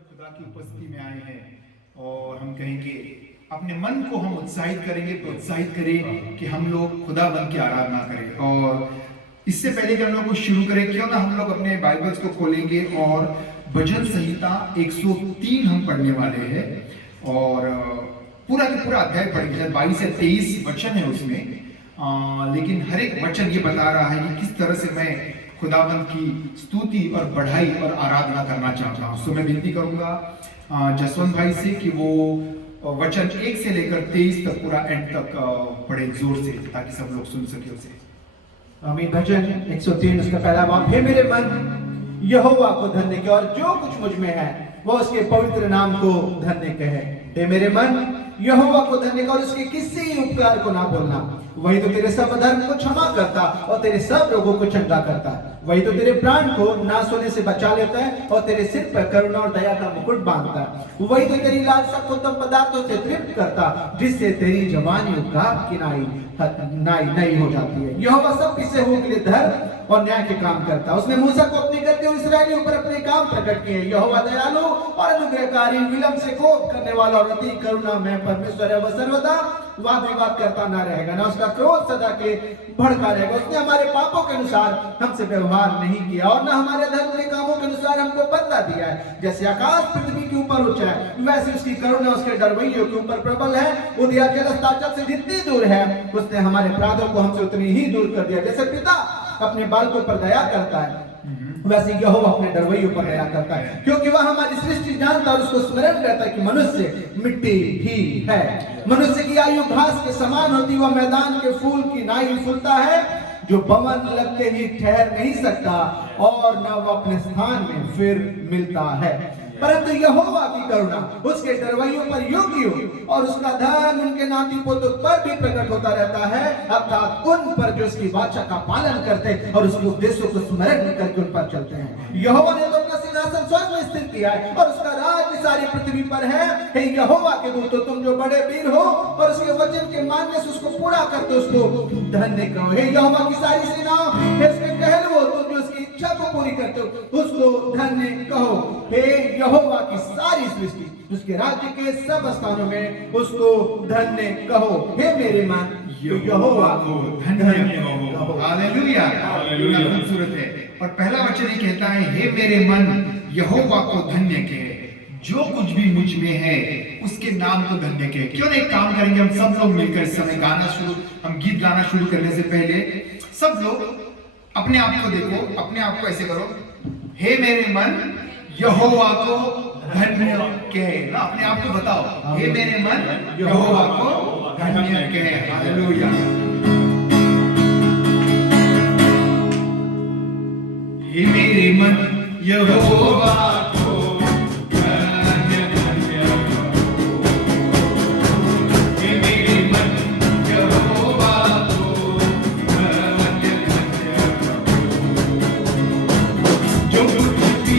जब खुदा की उपस्थिति में आए हैं और हम कहेंगे अपने मन को हम उत्साहित करेंगे, प्रोत्साहित करें कि हम लोग खुदावंद की आराधना करें। और इससे पहले कि हम लोग को शुरू करें, क्यों ना हम लोग अपने बाइबल्स को खोलेंगे और भजन संहिता 103 हम पढ़ने वाले हैं और पूरा का पूरा अध्याय पढ़ेंगे। 22 से 23 वचन है उसमें, लेकिन हर एक वचन ये बता रहा है कि किस तरह से मैं खुदावंद की स्तुति और बढ़ाई और आराधना करना चाहता हूँ। तो मैं विनती करूंगा जसवंत भाई से कि वो वचन 1 से लेकर 23 तक पूरा एंड तक पढ़े जोर से, ताकि सब लोग सुन सके उसे। आमीन। भजन 103 उसका पहला भाग। हे मेरे मन यहोवा को धन्य कह और जो कुछ मुझ में है वो उसके पवित्र नाम को धन्य कहे। हे मेरे मन यहोवा को धन्य कह और उसके किसी उपकार को ना भूलना। वही तो तेरे सब अधर्म को क्षमा करता और तेरे सब रोगों को चंगा करता है। वही तो तेरे प्राण को नाश होने से बचा लेता है और तेरे सिर पर करुणा और दया का मुकुट बांधता है। वही तो तेरी लालसा को उत्तम पदार्थों से तृप्त करता, जिससे तेरी जवानी का किनाई नई हो जाती है। यहोवा सब किसे हो के लिए धर्म और न्याय के काम करता है। उसने मूसा को अपनी करते हुए इस्राएलियों पर अपने काम प्रकट किए। यहोवा दयालु और अनुग्रहकारी, विलंब से कोप करने वाला और अति करुणा में परमेश्वर है। वह सर्वदा वाद विवाद करता ना रहेगा, ना उसका क्रोध सदा के भड़का रहेगा। उसने हमारे पापों के अनुसार हमसे व्यवहार नहीं किया और ना हमारे धर्म के कामों के अनुसार हमको बदला दिया है। जैसे आकाश पृथ्वी के ऊपर ऊंचा है, वैसे उसकी करुणा उसके डरवैयों के ऊपर प्रबल है। उदयाचल अस्ताचल से जितनी दूर है, उसने हमारे अपराधों को हमसे उतनी ही दूर कर दिया। जैसे पिता अपने बालकों पर दया करता है, वैसे यहोवा अपने डरवैयों पर दया करता है, क्योंकि वह हमारी सृष्टि जानता और उसको स्मरण करता है कि मनुष्य मिट्टी ही है। मनुष्य की आयु घास के समान होती, वह मैदान के फूल की नाई फूलता है, जो पवन लगते ही ठहर नहीं सकता और न वह अपने स्थान में फिर मिलता है। परंतु यहोवा की करुणा उसके डरवैयों पर योगी हो और उसका धर्म उनके नाती पोतों पर भी प्रकट होता रहता है, अर्थात उन पर जो उसकी वाचा का पालन करते और उसके उपदेशों को स्मरण करके उन पर चलते हैं। यहोवा ने तो अपना सिंहासन स्वर्ग में स्थिर किया है और उसका राज सारी पृथ्वी पर है। हे यहोवा के दूतों, तुम जो बड़े वीर हो और उसके वचन के मानने से उसको पूरा करते, उसको धन्य कहो। हे यहोवा की सारी सेना, हे उसके टहलुओ, तुम जो उसकी इच्छा को पूरी करते हो, उसको धन्य कहो। हे यहोवा की सारी सृष्टि, उसके राज्य के सब स्थानों में उसको धन्य कहो। हे मेरे मन यहोवा को धन्य कहो। Hallelujah, hallelujah. खूबसूरत है। और पहला वचन ये कहता है, हे मेरे मन यहोवा को धन्य कहे, जो कुछ भी मुझ में है उसके नाम को धन्य कहे। क्यों नहीं एक काम करेंगे हम सब लोग मिलकर इस समय हम गीत गाना शुरू करने से पहले सब लोग अपने आप को देखो, अपने आप को ऐसे करो, हे मेरे मन यहोवा को धन्य कहे। ना अपने आप को बताओ, हे मेरे मन यहोवा को धन्य कहे। हालेलुया। हे मेरे मन यहोवा को धन्य धन्य कहो। हे मेरे मन यहोवा को धन्य धन्य कहो। जो कुछ भी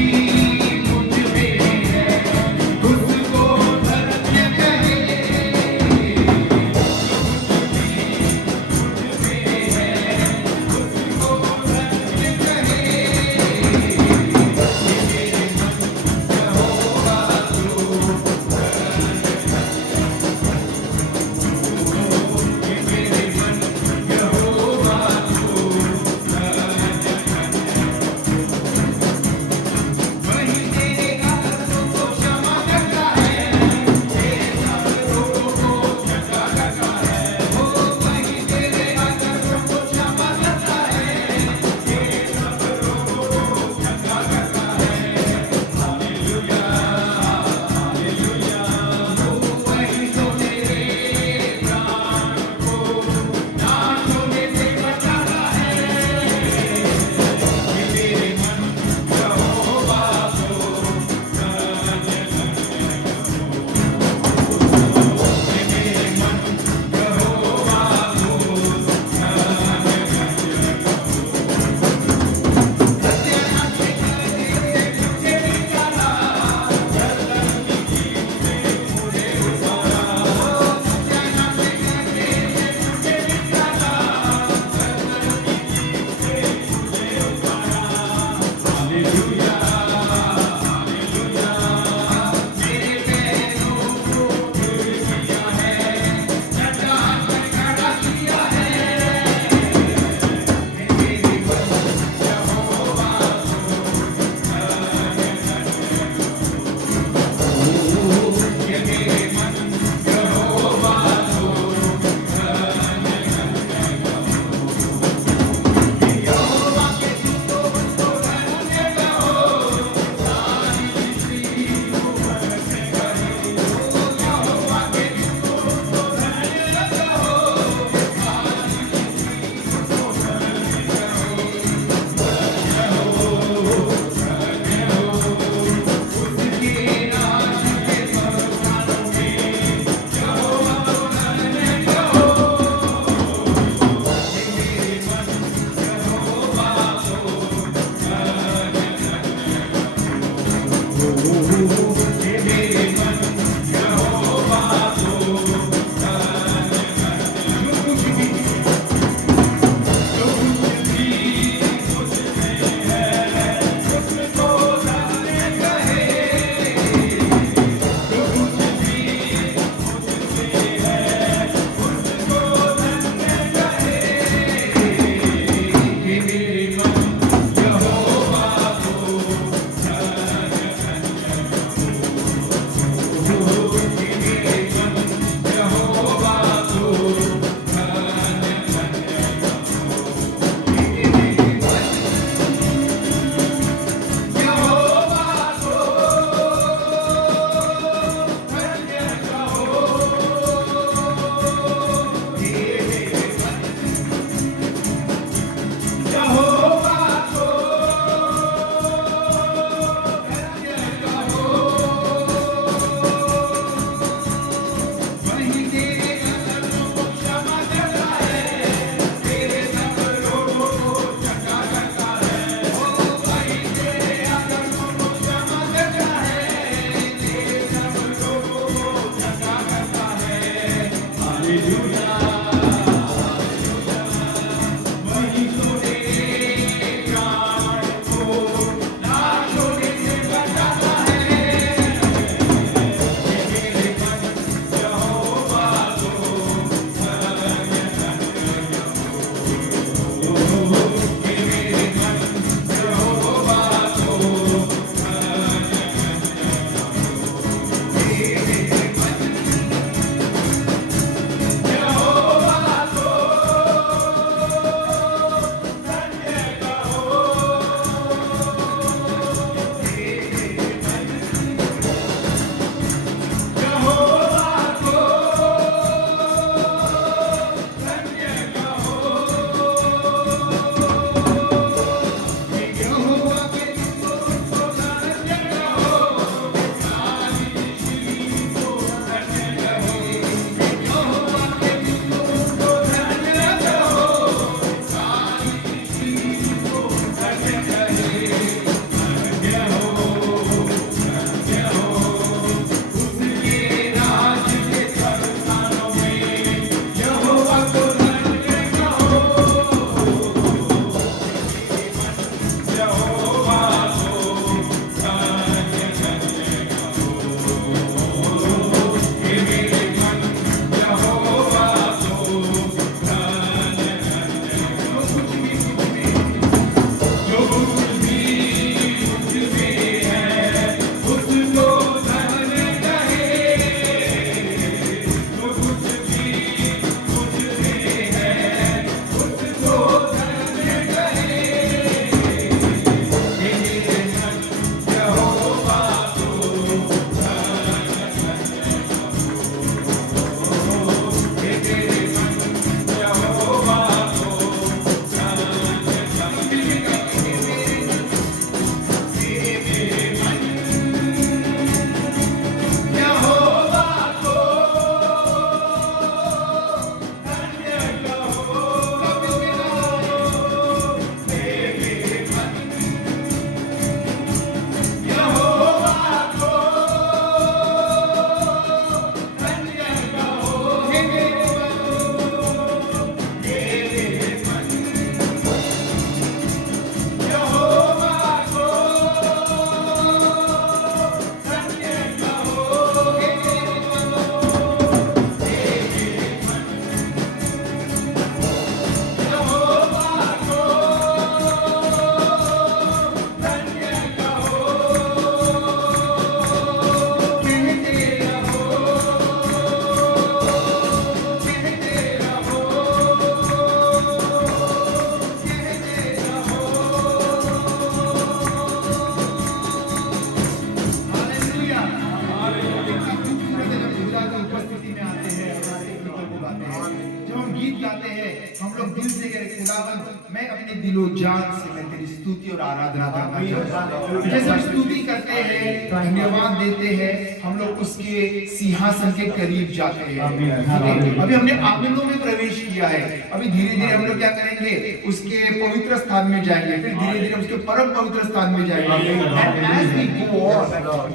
दिल से करें, खुदावन मैं अपने दिलो जान से मैं तेरी स्तुति और आराधना करना चाहता हूँ। जैसे हम स्तुति करते हैं, धन्यवाद देते हैं, हम लोग उसके सिंहासन के करीब जाते हैं। अभी हमने आंगनों में प्रवेश किया है, अभी धीरे धीरे हम लोग क्या करेंगे, उसके पवित्र स्थान में जाएंगे, फिर धीरे धीरे उसके परम पवित्र स्थान में जाएंगे। And as we go on,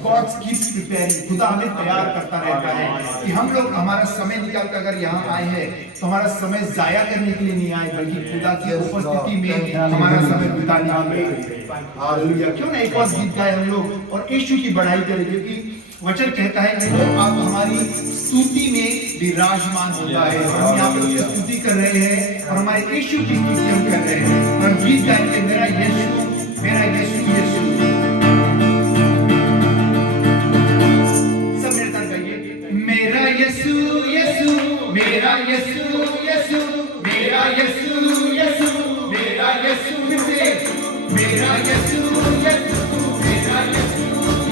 God keeps preparing, खुदा हमें तैयार करता रहता है कि हम लोग हमारा समय निकाल कर अगर यहाँ आए हैं तो हमारा समय जाया करने के लिए नहीं आए, बल्कि खुदा की उपस्थिति में हमारा समय बिताने के लिए। हालेलुया। क्यों ना एक और गीत गाए हम लोग और यीशु की बढ़ाई करें, क्योंकि वचन कहता है कि वो आप हमारी स्तुति में विराजमान होता है। हम यहाँ पर उसकी स्तुति कर रहे हैं और हमारे यीशु की स्तुति हम कर रहे हैं और गीत गाएंगे, मेरा यीशु, मेरा यीशु, यीशु। सब मेरे साथ गाइए, मेरा यीशु, यीशु, मेरा यीशु, यीशु, मेरा यीशु, यीशु, मेरा यीशु, फिर से मेरा यीशु, यीशु, मेरा यीशु,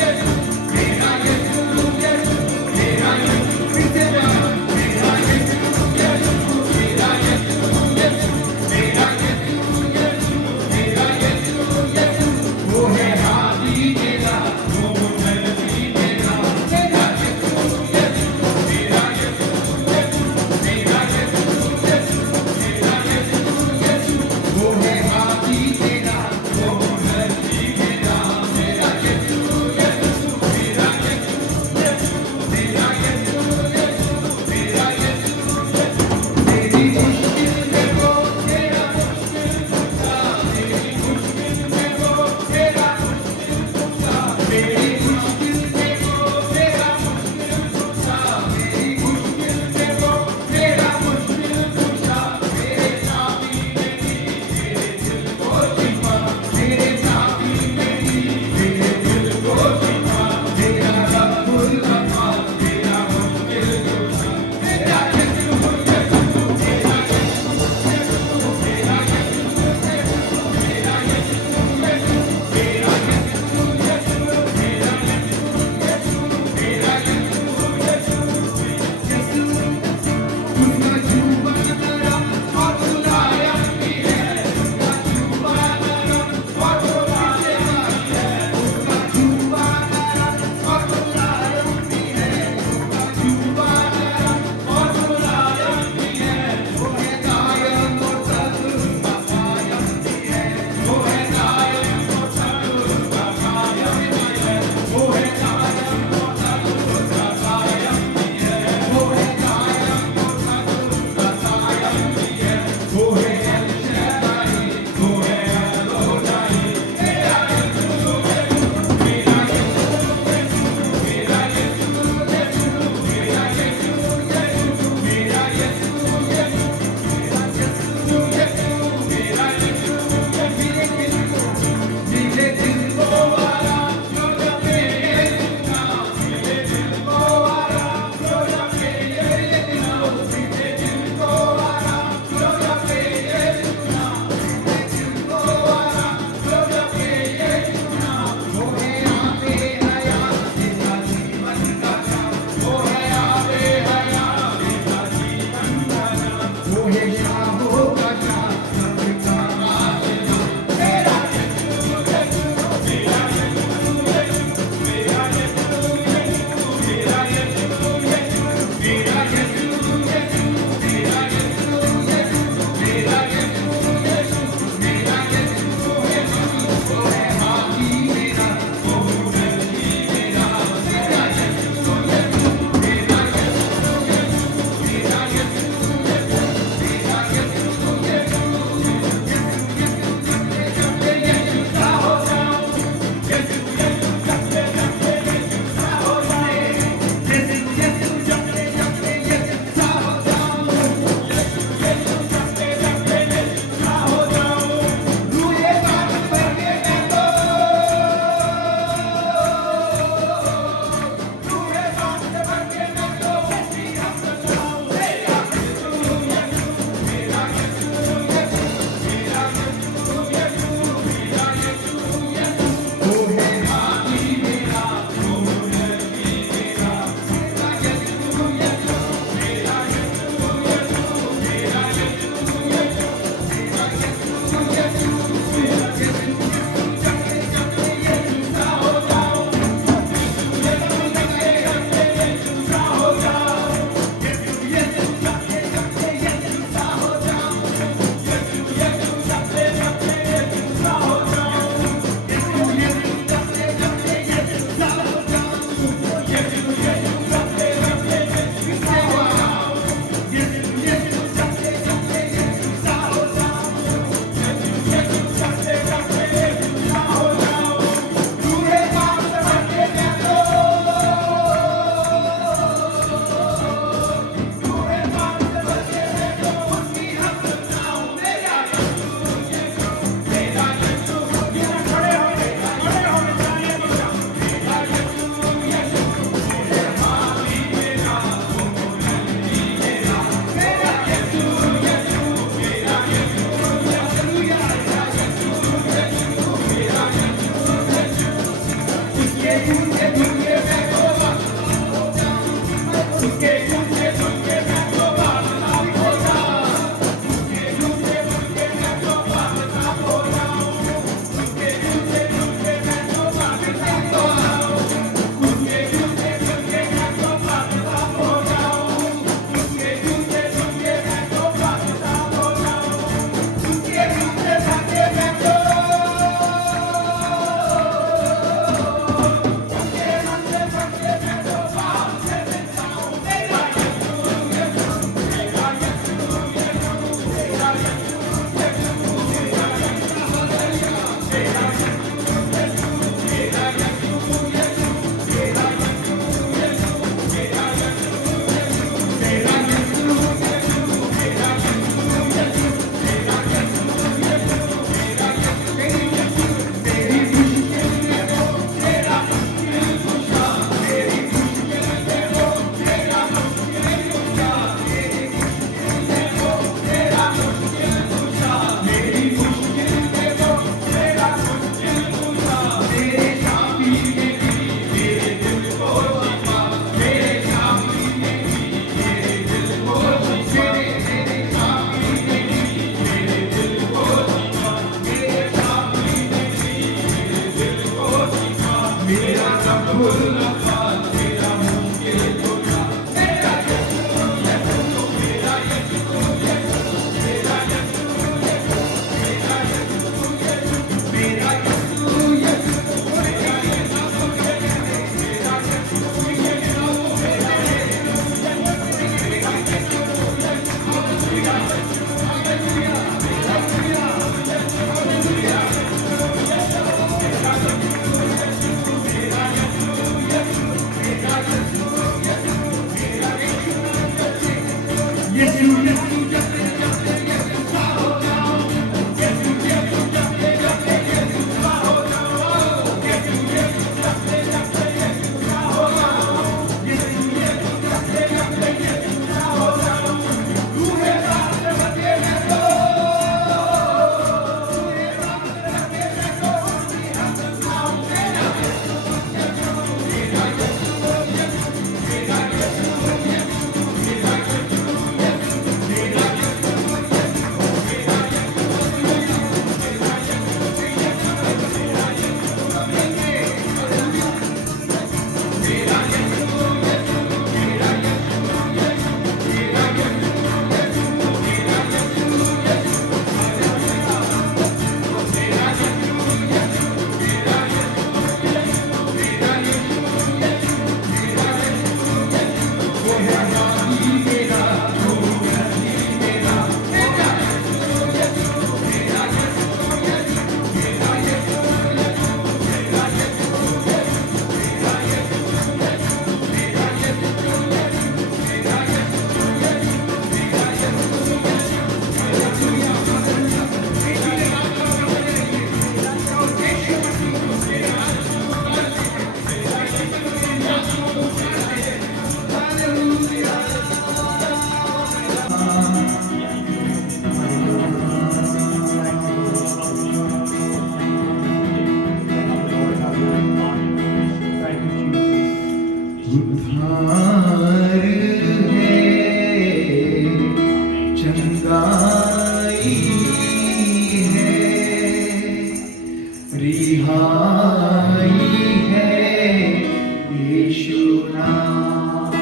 यीशु, मेरा यीशु, यीशु, मेरा यीशु, फिर से मेरा यीशु, यीशु, मेरा यीशु, यीशु, मेरा यीशु, यीशु, मेरा यीशु, यीशु, वो है उद्धार है, चंगाई है, रिहाई है, यीशु नाम।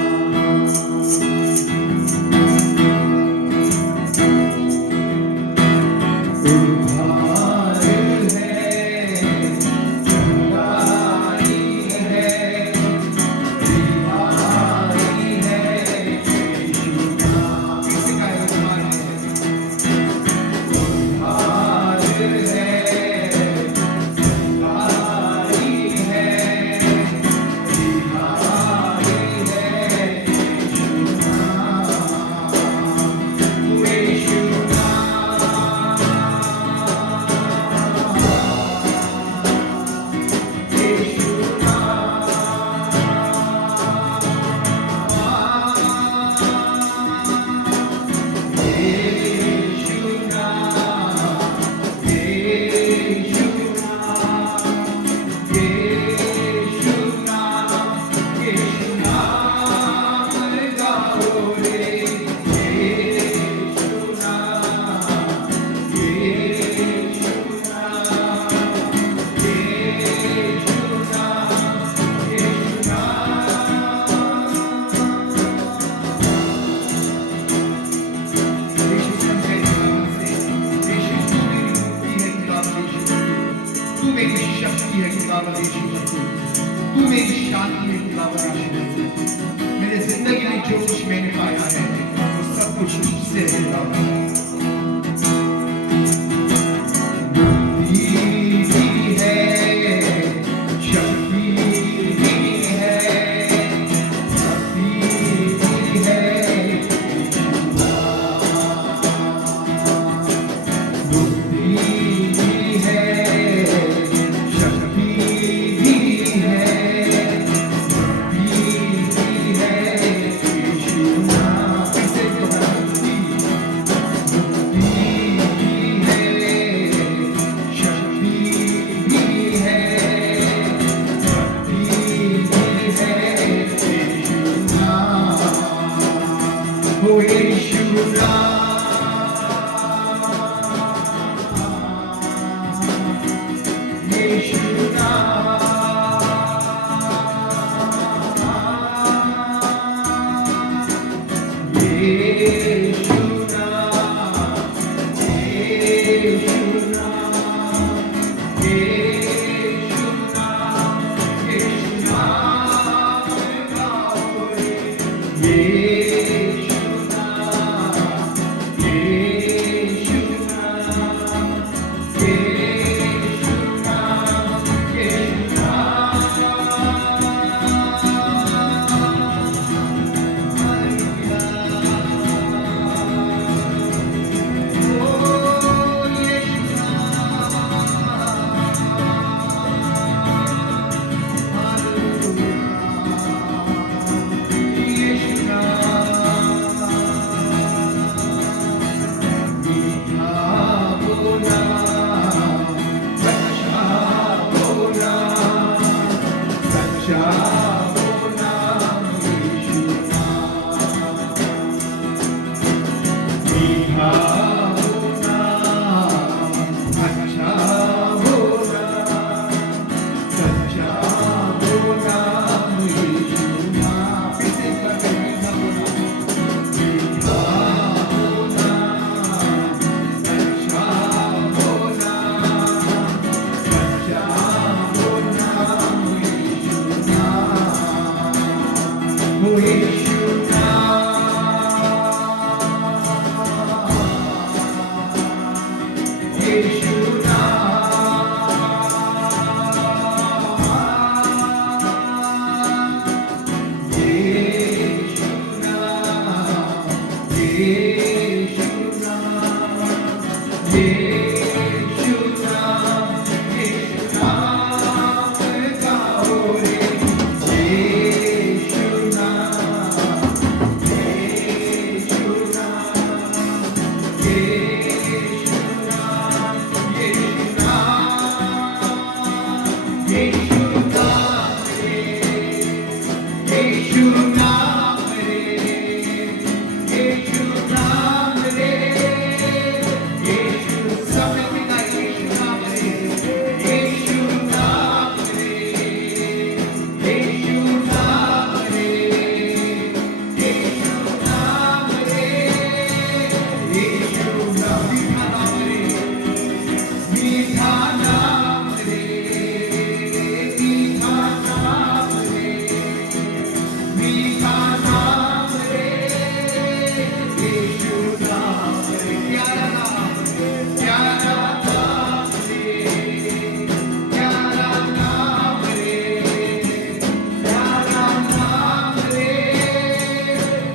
उद्धार है, चंगाई है, तू मेरी शक्ति है खुदावंद यीशु मसीह, तू मेरी शांति है खुदावंद यीशु मसीह। मेरे जिंदगी में जो कुछ मैंने पाया है वो सब कुछ तुझसे है खुदावंद। मुक्ति भी है, शक्ति भी है, शक्ति भी है, मुक्ति भी है, शक्ति भी है, मुक्ति भी है, यीशु नाम। कैसे मुक्ति भी है, शक्ति भी है, मुक्ति भी है, यीशु नाम। ओ यीशु नाम, यीशु नाम, वो नाम यीशु नाम, मीठा वो नाम, अच्छा वो नाम, सच्चा वो नाम यीशु नाम। फिर से एक बार कहें, मीठा वो नाम, मीठा वो नाम, अच्छा वो नाम, सच्चा वो नाम यीशु नाम, वो यीशु नाम, यीशु नाम, यीशु नाम, यीशु नाम, यीशु नाम, यीशु नाम गाओ रे, यीशु नाम, यीशु नाम, यीशु नाम, यीशु नाम, यीशु नाम रे, यीशु नाम रे, यीशु नाम रे, यीशु सब मिलकर यीशु नाम रे, यीशु नाम रे, यीशु नाम रे, यीशु नाम रे, यीशु नाम, मीठा नाम रे, मीठा नाम रे, मीठा नाम रे, यीशु नाम रे, प्यारा नाम रे, प्यारा नाम रे, प्यारा नाम रे, प्यारा नाम रे,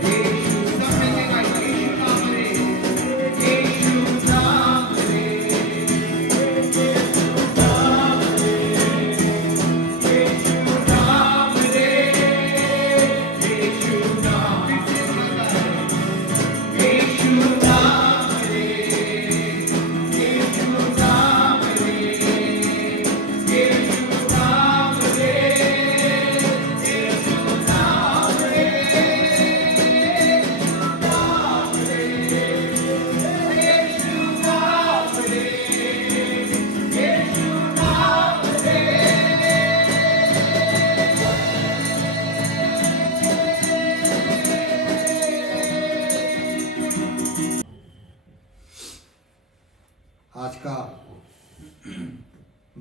यीशु सब मिलेगा यीशु नाम रे, यीशु नाम रे, यीशु नाम रे, यीशु नाम रे, यीशु नाम, यीशु नाम रे, यीशु नाम रे, यीशु नाम रे, यीशु नाम रे, यीशु नाम रे, यीशु नाम रे। आज का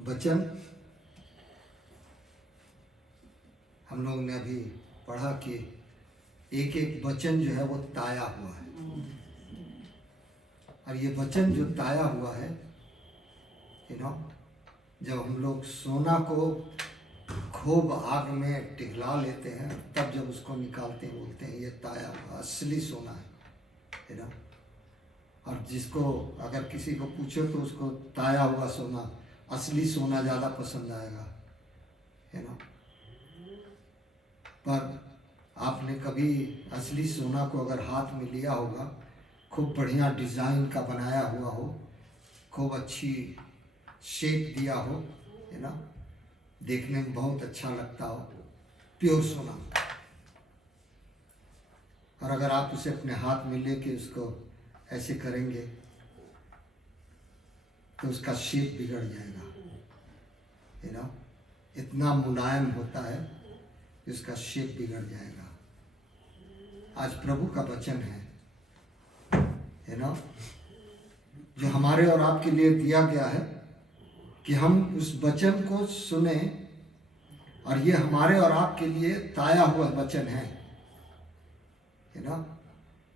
वचन हम लोग ने अभी पढ़ा कि एक एक वचन जो है वो ताया हुआ है, और ये वचन जो ताया हुआ है, जब हम लोग सोना को खूब आग में पिघला लेते हैं, तब जब उसको निकालते हैं बोलते हैं ये ताया हुआ असली सोना है, और जिसको अगर किसी को पूछो तो उसको ताया हुआ सोना, असली सोना ज़्यादा पसंद आएगा, पर आपने कभी असली सोना को अगर हाथ में लिया होगा, खूब बढ़िया डिज़ाइन का बनाया हुआ हो, खूब अच्छी शेप दिया हो, देखने में बहुत अच्छा लगता हो, प्योर सोना, और अगर आप उसे अपने हाथ में लेके उसको ऐसे करेंगे तो उसका शेप बिगड़ जाएगा, इतना मुलायम होता है कि उसका शेप बिगड़ जाएगा। आज प्रभु का वचन है ना, जो हमारे और आपके लिए दिया गया है कि हम उस वचन को सुने, और ये हमारे और आपके लिए ताया हुआ वचन है ना।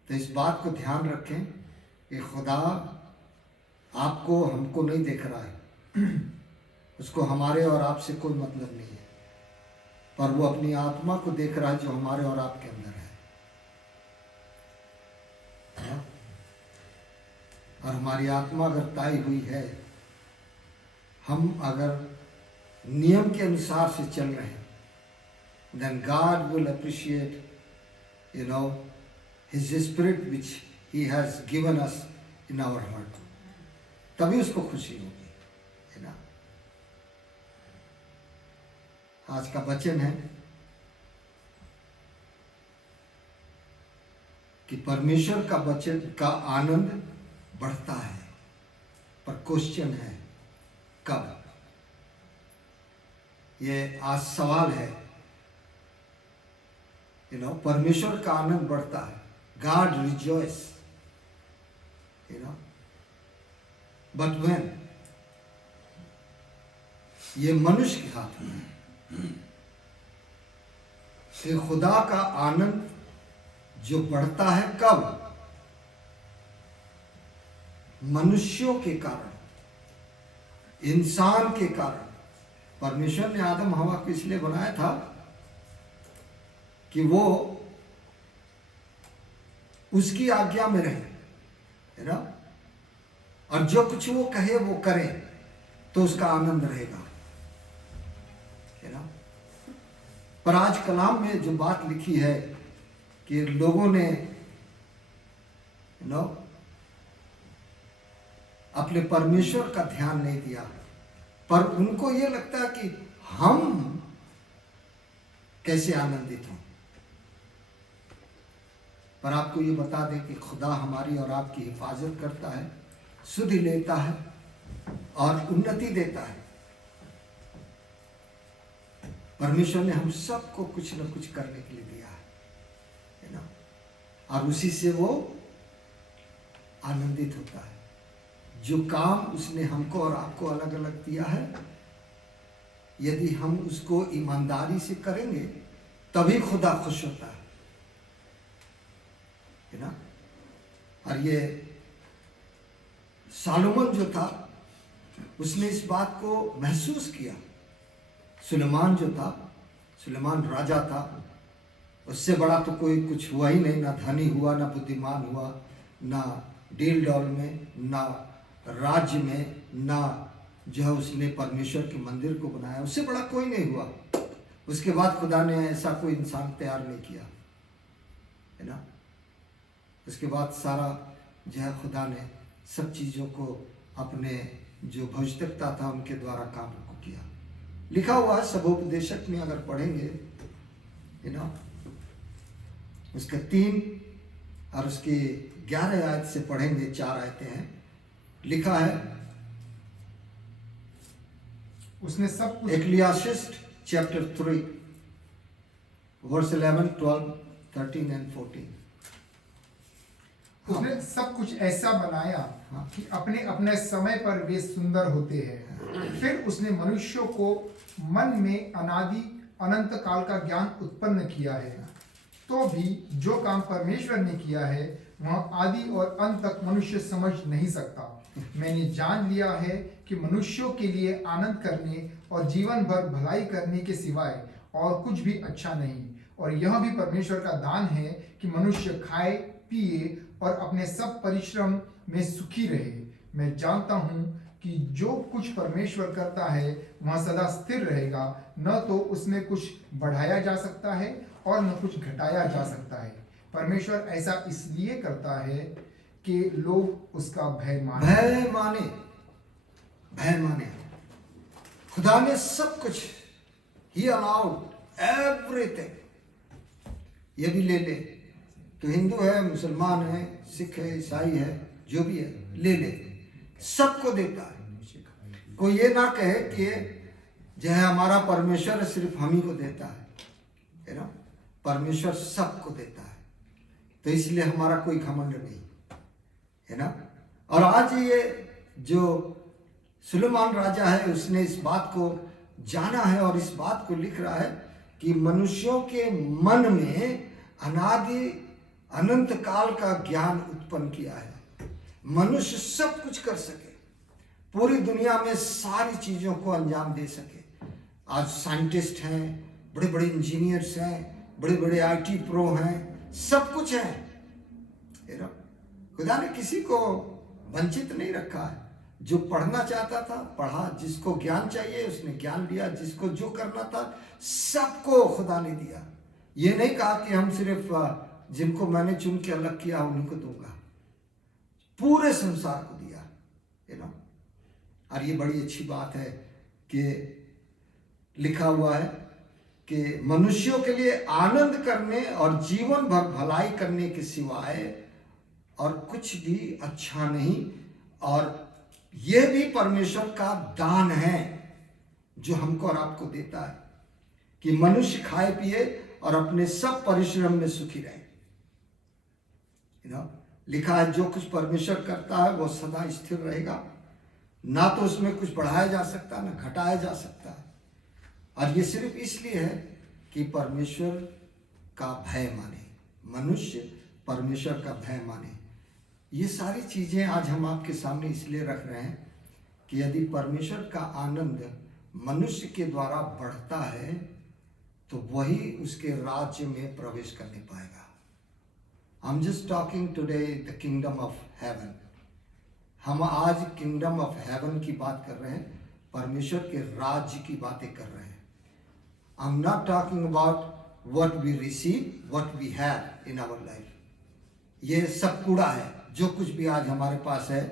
तो इस बात को ध्यान रखें कि खुदा आपको हमको नहीं देख रहा है, उसको हमारे और आपसे कोई मतलब नहीं है, पर वो अपनी आत्मा को देख रहा है जो हमारे और आपके अंदर है, और हमारी आत्मा अगर ताई हुई है, हम अगर नियम के अनुसार से चल रहे हैं, then God will appreciate, His Spirit which He has given us in our heart. तभी उसको खुशी होगी, है ना। आज का वचन है कि परमेश्वर का वचन का आनंद बढ़ता है, पर क्वेश्चन है कब। ये आज सवाल है, परमेश्वर का आनंद बढ़ता है, गॉड रिजॉइस, बट व्हेन, ये मनुष्य के हाथ में है। फिर खुदा का आनंद जो बढ़ता है कब? मनुष्यों के कारण, इंसान के कारण। परमेश्वर ने आदम हवा को इसलिए बनाया था कि वो उसकी आज्ञा में रहे, है ना, और जो कुछ वो कहे वो करे तो उसका आनंद रहेगा, है ना। पर आज कलाम में जो बात लिखी है कि लोगों ने अपने परमेश्वर का ध्यान नहीं दिया, पर उनको ये लगता है कि हम कैसे आनंदित हों। पर आपको ये बता दें कि खुदा हमारी और आपकी हिफाजत करता है, सुधि लेता है और उन्नति देता है। परमेश्वर ने हम सबको कुछ न कुछ करने के लिए दिया है ना, और उसी से वो आनंदित होता है। जो काम उसने हमको और आपको अलग अलग दिया है, यदि हम उसको ईमानदारी से करेंगे तभी खुदा खुश होता है ना। और ये सालोमन जो था उसने इस बात को महसूस किया। सुलेमान जो था, सुलेमान राजा था, उससे बड़ा तो कोई कुछ हुआ ही नहीं, ना धनी हुआ, ना बुद्धिमान हुआ, ना डील डॉल में, ना राज्य में, ना जो है उसने परमेश्वर के मंदिर को बनाया, उससे बड़ा कोई नहीं हुआ। उसके बाद खुदा ने ऐसा कोई इंसान तैयार नहीं किया, है ना। उसके बाद सारा जो है खुदा ने सब चीज़ों को अपने जो भविष्यवक्ता था उनके द्वारा काम को किया। लिखा हुआ है सबोपदेशक में, अगर पढ़ेंगे, है ना, उसके 3 और उसके 11 आयत से पढ़ेंगे, 4 आयतें हैं। लिखा है, उसने सब कुछ, Ecclesiastes chapter 3 verse 11, 12, 13 and 14। उसने सब कुछ ऐसा बनाया कि अपने अपने समय पर वे सुंदर होते हैं। फिर उसने मनुष्यों को मन में अनादि अनंत काल का ज्ञान उत्पन्न किया है। तो भी जो काम परमेश्वर ने किया है वह आदि और अंत तक मनुष्य समझ नहीं सकता। मैंने जान लिया है कि मनुष्यों के लिए आनंद करने और जीवन भर भलाई करने के सिवाय और कुछ भी अच्छा नहीं, और यह भी परमेश्वर का दान है कि मनुष्य खाए पिए और अपने सब परिश्रम में सुखी रहे। मैं जानता हूँ कि जो कुछ परमेश्वर करता है वह सदा स्थिर रहेगा, न तो उसमें कुछ बढ़ाया जा सकता है और न कुछ घटाया जा सकता है। परमेश्वर ऐसा इसलिए करता है कि लोग उसका भय माने। भय माने। खुदा ने सब कुछ, ही अलाउड एवरीथिंग। ये भी ले ले, तो हिंदू है, मुसलमान है, सिख है, ईसाई है, जो भी है, ले ले, सबको देता है। कोई ये ना कहे कि जो है हमारा परमेश्वर सिर्फ हम ही को देता है ना। परमेश्वर सबको देता है, तो इसलिए हमारा कोई घमंड नहीं, है ना। और आज ये जो सुलेमान राजा है उसने इस बात को जाना है और इस बात को लिख रहा है कि मनुष्यों के मन में अनादि अनंत काल का ज्ञान उत्पन्न किया है। मनुष्य सब कुछ कर सके, पूरी दुनिया में सारी चीज़ों को अंजाम दे सके। आज साइंटिस्ट हैं, बड़े बड़े इंजीनियर्स हैं, बड़े बड़े आईटी प्रो हैं, सब कुछ है। खुदा ने किसी को वंचित नहीं रखा है। जो पढ़ना चाहता था पढ़ा, जिसको ज्ञान चाहिए उसने ज्ञान लिया, जिसको जो करना था सबको खुदा ने दिया। ये नहीं कहा कि हम सिर्फ जिनको मैंने चुन के अलग किया उन्हीं को दूंगा, पूरे संसार को दिया, है ना। और ये बड़ी अच्छी बात है कि लिखा हुआ है कि मनुष्यों के लिए आनंद करने और जीवन भर भलाई करने के सिवाय और कुछ भी अच्छा नहीं, और यह भी परमेश्वर का दान है जो हमको और आपको देता है कि मनुष्य खाए पिए और अपने सब परिश्रम में सुखी रहे। लिखा है जो कुछ परमेश्वर करता है वो सदा स्थिर रहेगा, ना तो उसमें कुछ बढ़ाया जा सकता ना घटाया जा सकता है। और ये सिर्फ इसलिए है कि परमेश्वर का भय माने, मनुष्य परमेश्वर का भय माने। ये सारी चीजें आज हम आपके सामने इसलिए रख रहे हैं कि यदि परमेश्वर का आनंद मनुष्य के द्वारा बढ़ता है तो वही उसके राज्य में प्रवेश करने पाएगा। I'm just talking today the kingdom of heaven. हम आज किंगडम ऑफ हेवन की बात कर रहे हैं, परमेश्वर के राज्य की बातें कर रहे हैं। I'm not talking about what we receive, what we have in our life. ये सब कूड़ा है, जो कुछ भी आज हमारे पास है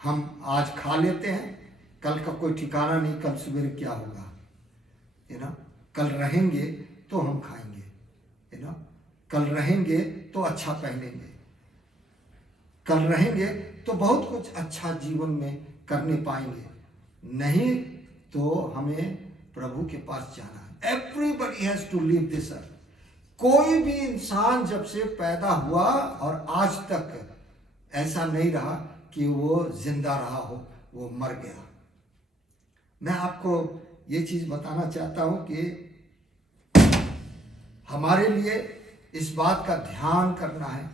हम आज खा लेते हैं, कल का कोई ठिकाना नहीं, कल सवेरे क्या होगा, कल रहेंगे तो हम खाएंगे, कल रहेंगे तो अच्छा पहनेंगे, कल रहेंगे तो बहुत कुछ अच्छा जीवन में करने पाएंगे, नहीं तो हमें प्रभु के पास जाना है। Everybody has to leave this earth. कोई भी इंसान जब से पैदा हुआ और आज तक ऐसा नहीं रहा कि वो जिंदा रहा हो, वो मर गया। मैं आपको ये चीज बताना चाहता हूं कि हमारे लिए इस बात का ध्यान करना है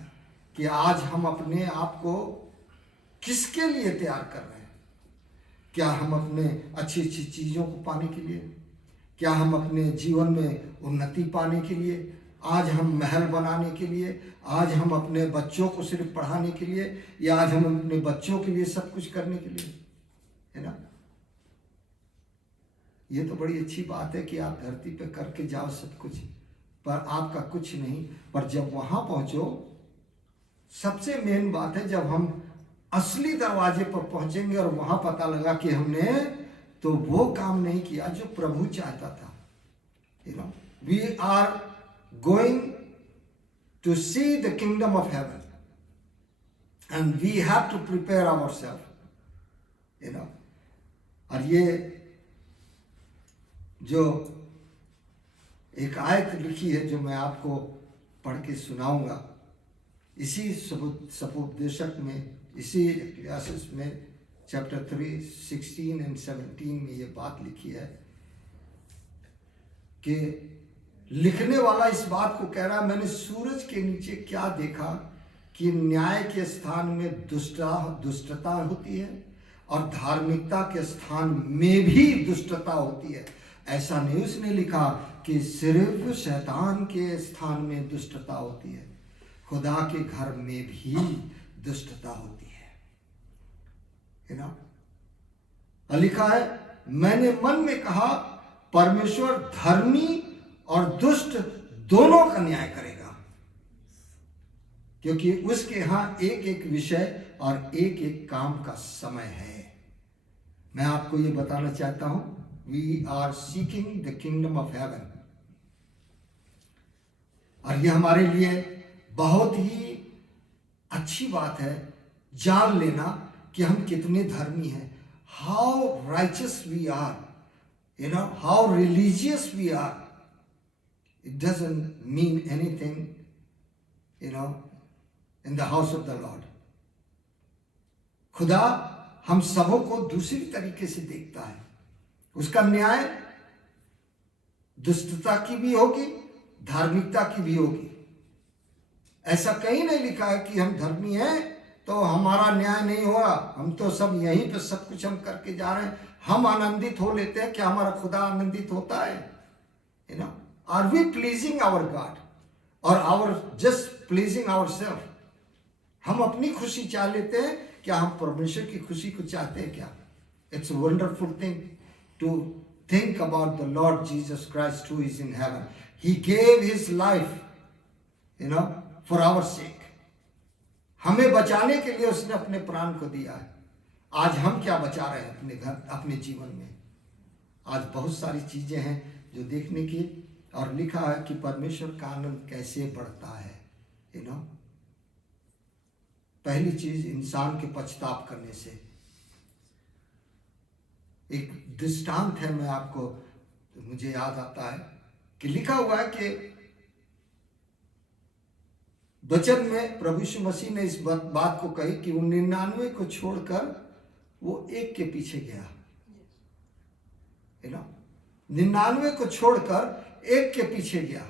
कि आज हम अपने आप को किसके लिए तैयार कर रहे हैं। क्या हम अपने अच्छी अच्छी चीज़ों को पाने के लिए, क्या हम अपने जीवन में उन्नति पाने के लिए, आज हम महल बनाने के लिए, आज हम अपने बच्चों को सिर्फ पढ़ाने के लिए, या आज हम अपने बच्चों के लिए सब कुछ करने के लिए, है ना। ये तो बड़ी अच्छी बात है कि आप धरती पे करके जाओ सब कुछ, पर आपका कुछ नहीं। पर जब वहां पहुंचो, सबसे मेन बात है जब हम असली दरवाजे पर पहुंचेंगे और वहां पता लगा कि हमने तो वो काम नहीं किया जो प्रभु चाहता था। We are going to see the kingdom of heaven and we have to prepare ourself. और ये जो एक आयत लिखी है जो मैं आपको पढ़ के सुनाऊंगा, इसी सपोपदेशक में, इसी इक्लेसियास में चैप्टर 3 16 एंड 17 में ये बात लिखी है कि लिखने वाला इस बात को कह रहा है, मैंने सूरज के नीचे क्या देखा कि न्याय के स्थान में दुष्टता होती है और धार्मिकता के स्थान में भी दुष्टता होती है। ऐसा नहीं उसने लिखा कि सिर्फ शैतान के स्थान में दुष्टता होती है, खुदा के घर में भी दुष्टता होती है। लिखा है, मैंने मन में कहा परमेश्वर धर्मी और दुष्ट दोनों का न्याय करेगा, क्योंकि उसके यहां एक एक विषय और एक एक काम का समय है। मैं आपको ये बताना चाहता हूं, we are seeking the kingdom of heaven, और ये हमारे लिए बहुत ही अच्छी बात है जान लेना कि हम कितने धर्मी हैं, how righteous we are, how religious we are. It doesn't mean anything in the house of the Lord. खुदा हम सबों को दूसरी तरीके से देखता है, उसका न्याय दुष्टता की भी होगी, धार्मिकता की भी होगी। ऐसा कहीं नहीं लिखा है कि हम धर्मी हैं तो हमारा न्याय नहीं होगा, हम तो सब यहीं पे सब कुछ हम करके जा रहे हैं, हम आनंदित हो लेते हैं। क्या हमारा खुदा आनंदित होता है? Are we pleasing our God और our just pleasing our self? हम अपनी खुशी चाह लेते हैं, क्या हम परमेश्वर की खुशी को चाहते हैं क्या? It's a wonderful thing to think about the Lord Jesus Christ who is in heaven. He gave his life, for our sake. हमें बचाने के लिए उसने अपने प्राण को दिया है। आज हम क्या बचा रहे हैं अपने घर, अपने जीवन में? आज बहुत सारी चीजें हैं जो देखने की और लिखा है कि परमेश्वर का आनंद कैसे बढ़ता है, यू नो। पहली चीज इंसान के पछताप करने से। एक दृष्टांत है, मैं आपको, मुझे याद आता है कि लिखा हुआ है कि वचन में प्रभु यीशु मसीह ने इस बात को कही कि वो 99 को छोड़कर वो एक के पीछे गया, है ना। 99 को छोड़कर एक के पीछे गया,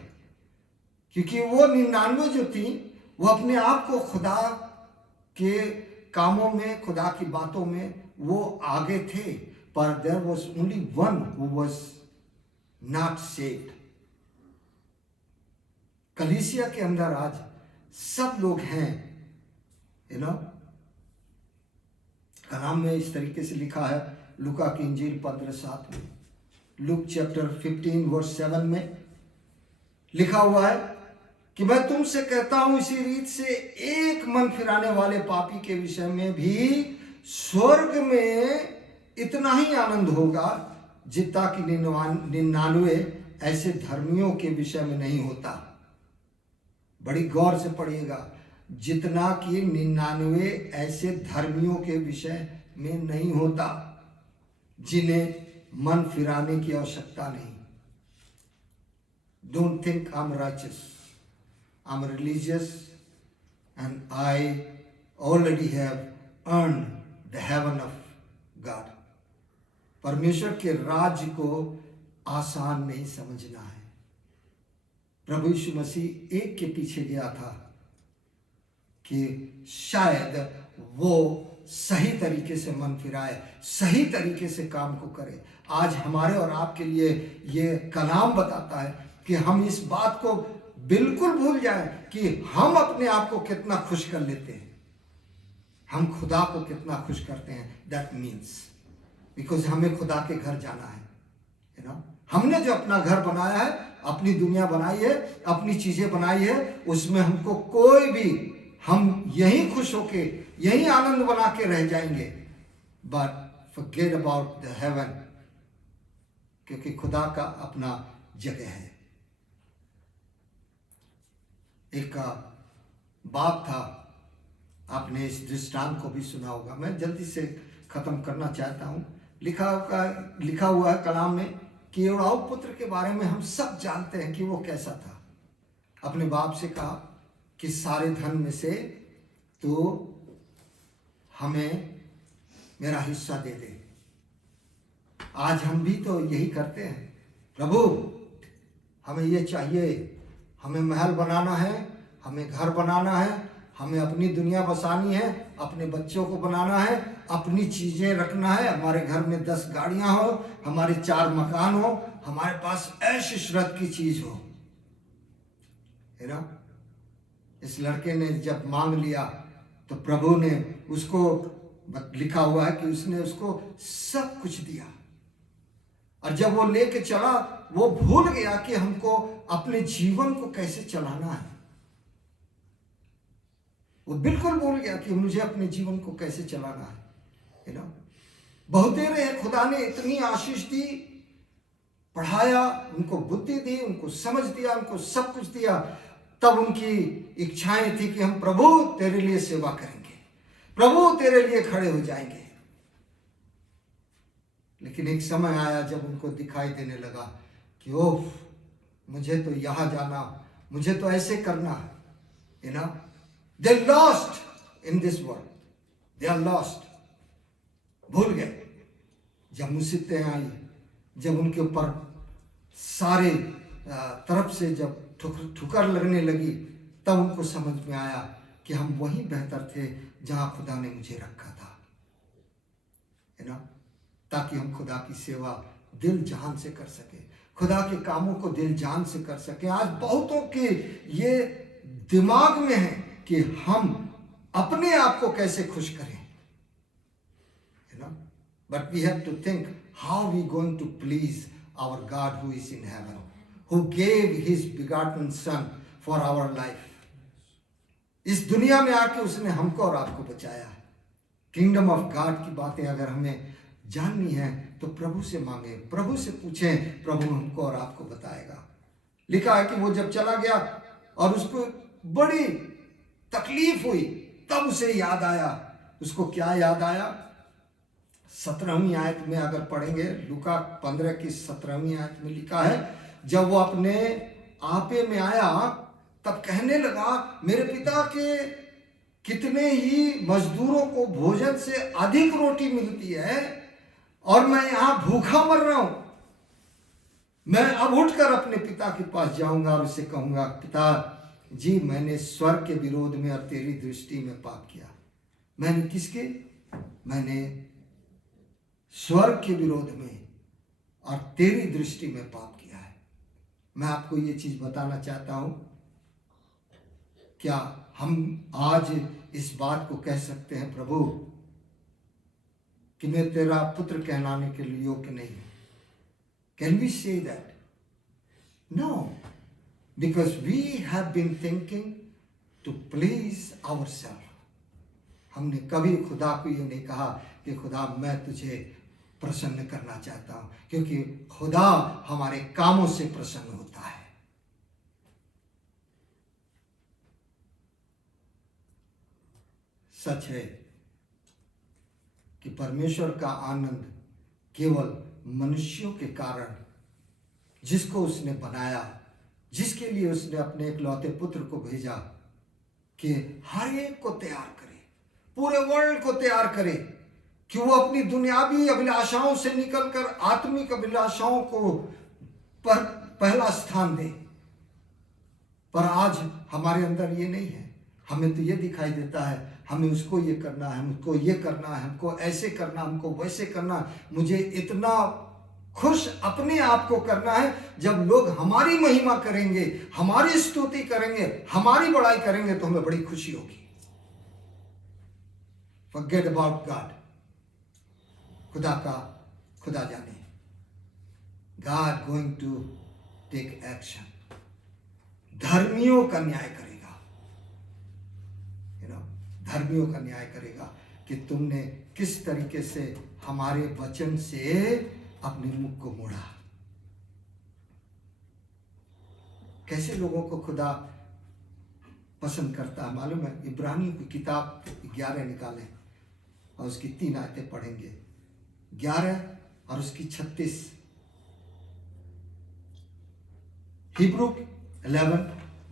क्योंकि वो 99 जो थी वो अपने आप को खुदा के कामों में, खुदा की बातों में वो आगे थे, पर there was only one who was not saved. कलीसिया के अंदर आज सब लोग हैं, यू नो। कलाम में इस तरीके से लिखा है, लूका की इंजील 15:7 में, लूक चैप्टर 15 वर्स 7 में लिखा हुआ है कि मैं तुमसे कहता हूं इसी रीत से एक मन फिराने वाले पापी के विषय में भी स्वर्ग में इतना ही आनंद होगा जितना कि 99 ऐसे धर्मियों के विषय में नहीं होता। बड़ी गौर से पढ़िएगा, जितना कि 99 ऐसे धर्मियों के विषय में नहीं होता, जिन्हें मन फिराने की आवश्यकता नहीं। Don't think I'm righteous, I'm religious and I already have earned the heaven of God. परमेश्वर के राज्य को आसान नहीं समझना है। प्रभु यीशु मसीह एक के पीछे गया था कि शायद वो सही तरीके से मन फिराए, सही तरीके से काम को करे। आज हमारे और आपके लिए ये कलाम बताता है कि हम इस बात को बिल्कुल भूल जाएं कि हम अपने आप को कितना खुश कर लेते हैं, हम खुदा को कितना खुश करते हैं। दैट मीन्स बिकॉज हमें खुदा के घर जाना है, यू नो। हमने जो अपना घर बनाया है, अपनी दुनिया बनाई है, अपनी चीजें बनाई है, उसमें हमको कोई भी, हम यही खुश होके, यही आनंद बना के रह जाएंगे। But forget about the haven, क्योंकि खुदा का अपना जगह है। एक बाप था, आपने इस दृष्टांत को भी सुना होगा, मैं जल्दी से खत्म करना चाहता हूं। लिखा हुआ है कलाम में कि एड़ाऊ पुत्र के बारे में हम सब जानते हैं कि वो कैसा था। अपने बाप से कहा कि सारे धन में से तो हमें मेरा हिस्सा दे दे। आज हम भी तो यही करते हैं, प्रभु हमें ये चाहिए, हमें महल बनाना है, हमें घर बनाना है, हमें अपनी दुनिया बसानी है, अपने बच्चों को बनाना है, अपनी चीजें रखना है, हमारे घर में 10 गाड़ियां हो, हमारे 4 मकान हो, हमारे पास ऐश इशरत की चीज हो, है ना। इस लड़के ने जब मांग लिया तो प्रभु ने उसको, लिखा हुआ है कि उसने उसको सब कुछ दिया, और जब वो लेके चला वो भूल गया कि हमको अपने जीवन को कैसे चलाना है। वो बिल्कुल भूल गया कि मुझे अपने जीवन को कैसे चलाना है, यू नो। बहुत देर है, खुदा ने इतनी आशीष दी, पढ़ाया, उनको बुद्धि दी, उनको समझ दिया, उनको सब कुछ दिया, तब उनकी इच्छाएं थी कि हम प्रभु तेरे लिए सेवा करेंगे, प्रभु तेरे लिए खड़े हो जाएंगे। लेकिन एक समय आया जब उनको दिखाई देने लगा कि ओह, मुझे तो यहां जाना, मुझे तो ऐसे करना, you know. They lost in this world. They are lost. भूल गए। जब मुसीबतें आई, जब उनके ऊपर सारे तरफ से जब ठुकर लगने लगी, तब उनको समझ में आया कि हम वहीं बेहतर थे जहां खुदा ने मुझे रखा था, है ना, ताकि हम खुदा की सेवा दिल जान से कर सके, खुदा के कामों को दिल जान से कर सके। आज बहुतों के ये दिमाग में है कि हम अपने आप को कैसे खुश करें, you know. But we have to think how we going to please our God who is in heaven, who gave his begotten son for our life. इस दुनिया में आके उसने हमको और आपको बचाया है। किंगडम ऑफ गॉड की बातें अगर हमें जाननी है तो प्रभु से मांगे, प्रभु से पूछें, प्रभु हमको और आपको बताएगा। लिखा है कि वो जब चला गया और उसको बड़ी तकलीफ हुई, तब उसे याद आया। उसको क्या याद आया? 17वीं आयत में अगर पढ़ेंगे, लूका 15 की 17वीं आयत में लिखा है, जब वो अपने आपे में आया तब कहने लगा, मेरे पिता के कितने ही मजदूरों को भोजन से अधिक रोटी मिलती है और मैं यहां भूखा मर रहा हूं। मैं अब उठकर अपने पिता के पास जाऊंगा और उसे कहूंगा, पिता जी, मैंने स्वर्ग के विरोध में और तेरी दृष्टि में पाप किया। मैंने किसके? मैंने स्वर्ग के विरोध में और तेरी दृष्टि में पाप किया है। मैं आपको ये चीज बताना चाहता हूं, क्या हम आज इस बात को कह सकते हैं, प्रभु कि मैं तेरा पुत्र कहलाने के लिए योग्य नहीं हूं? Can we say that? No, because we have been thinking to please ourselves. हमने कभी खुदा को ये नहीं कहा कि खुदा मैं तुझे प्रसन्न करना चाहता हूं, क्योंकि खुदा हमारे कामों से प्रसन्न होता है। सच है कि परमेश्वर का आनंद केवल मनुष्यों के कारण, जिसको उसने बनाया, जिसके लिए उसने अपने इकलौते पुत्र को भेजा कि हर एक को तैयार करे, पूरे वर्ल्ड को तैयार करे, कि वो अपनी दुनियावी अभिलाषाओं से निकलकर आत्मिक अभिलाषाओं को पर पहला स्थान दे। पर आज हमारे अंदर ये नहीं है। हमें तो ये दिखाई देता है, हमें उसको ये करना है, हमको ये करना है, हमको ऐसे करना, हमको वैसे करना। मुझे इतना खुश अपने आप को करना है जब लोग हमारी महिमा करेंगे, हमारी स्तुति करेंगे, हमारी बड़ाई करेंगे, तो हमें बड़ी खुशी होगी। Forget about God. खुदा का खुदा जाने। God going to take action. धर्मियों का न्याय करेगा, धर्मियों का न्याय करेगा कि तुमने किस तरीके से हमारे वचन से अपने मुख को मोड़ा। कैसे लोगों को खुदा पसंद करता है मालूम है? इब्रानियों की किताब 11 निकालें और उसकी 3 आयतें पढ़ेंगे, 11 और उसकी 36। हिब्रू 11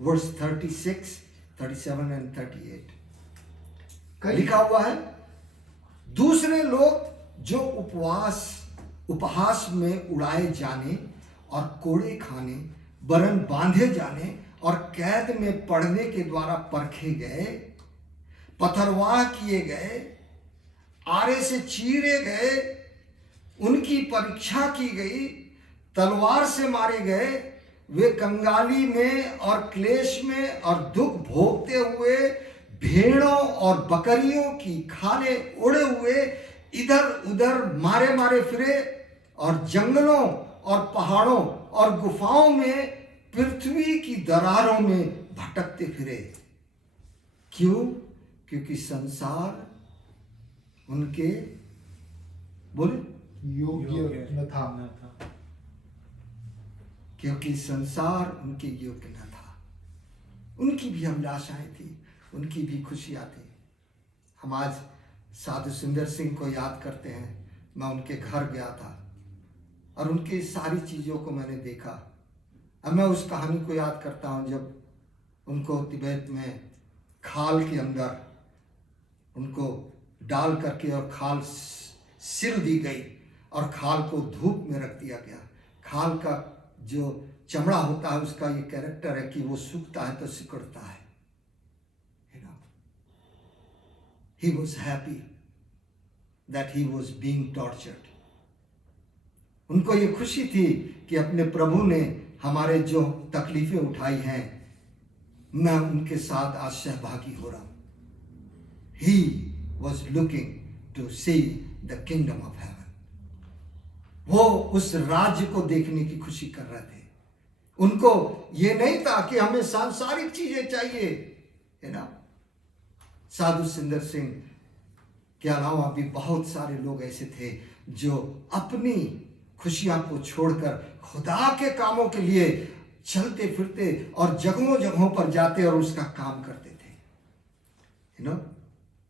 वर्स 36, 37 एंड 38 लिखा हुआ है, दूसरे लोग जो उपहास में उड़ाए जाने और कोड़े खाने, बरन बांधे जाने और कैद में पड़ने के द्वारा परखे गए, पथरवाह किए गए, आरे से चीरे गए, उनकी परीक्षा की गई, तलवार से मारे गए, वे कंगाली में और क्लेश में और दुख भोगते हुए भेड़ों और बकरियों की खाले उड़े हुए इधर उधर मारे मारे फिरे और जंगलों और पहाड़ों और गुफाओं में पृथ्वी की दरारों में भटकते फिरे। क्यों? क्योंकि संसार उनके योग्य न था। क्योंकि संसार उनके योग्य न था। उनकी भी अभिलाषाएं थी, उनकी भी खुशियां थी। हम आज साधु सुंदर सिंह को याद करते हैं। मैं उनके घर गया था और उनकी सारी चीज़ों को मैंने देखा। अब मैं उस कहानी को याद करता हूँ जब उनको तिब्बत में खाल के अंदर उनको डाल करके और खाल सिल दी गई और खाल को धूप में रख दिया गया। खाल का जो चमड़ा होता है उसका ये कैरेक्टर है कि वो सूखता है तो सिकुड़ता है। He was happy that he was being tortured. उनको ये खुशी थी कि अपने प्रभु ने हमारे जो तकलीफें उठाई हैं, मैं उनके साथ आज सहभागी हो रहा हूं। He was looking to see the kingdom of heaven. वो उस राज्य को देखने की खुशी कर रहे थे। उनको ये नहीं था कि हमें सांसारिक चीजें चाहिए, है ना। साधु सुंदर सिंह के अलावा भी बहुत सारे लोग ऐसे थे जो अपनी खुशियां को छोड़कर खुदा के कामों के लिए चलते फिरते और जगहों जगहों पर जाते और उसका काम करते थे, यू नो,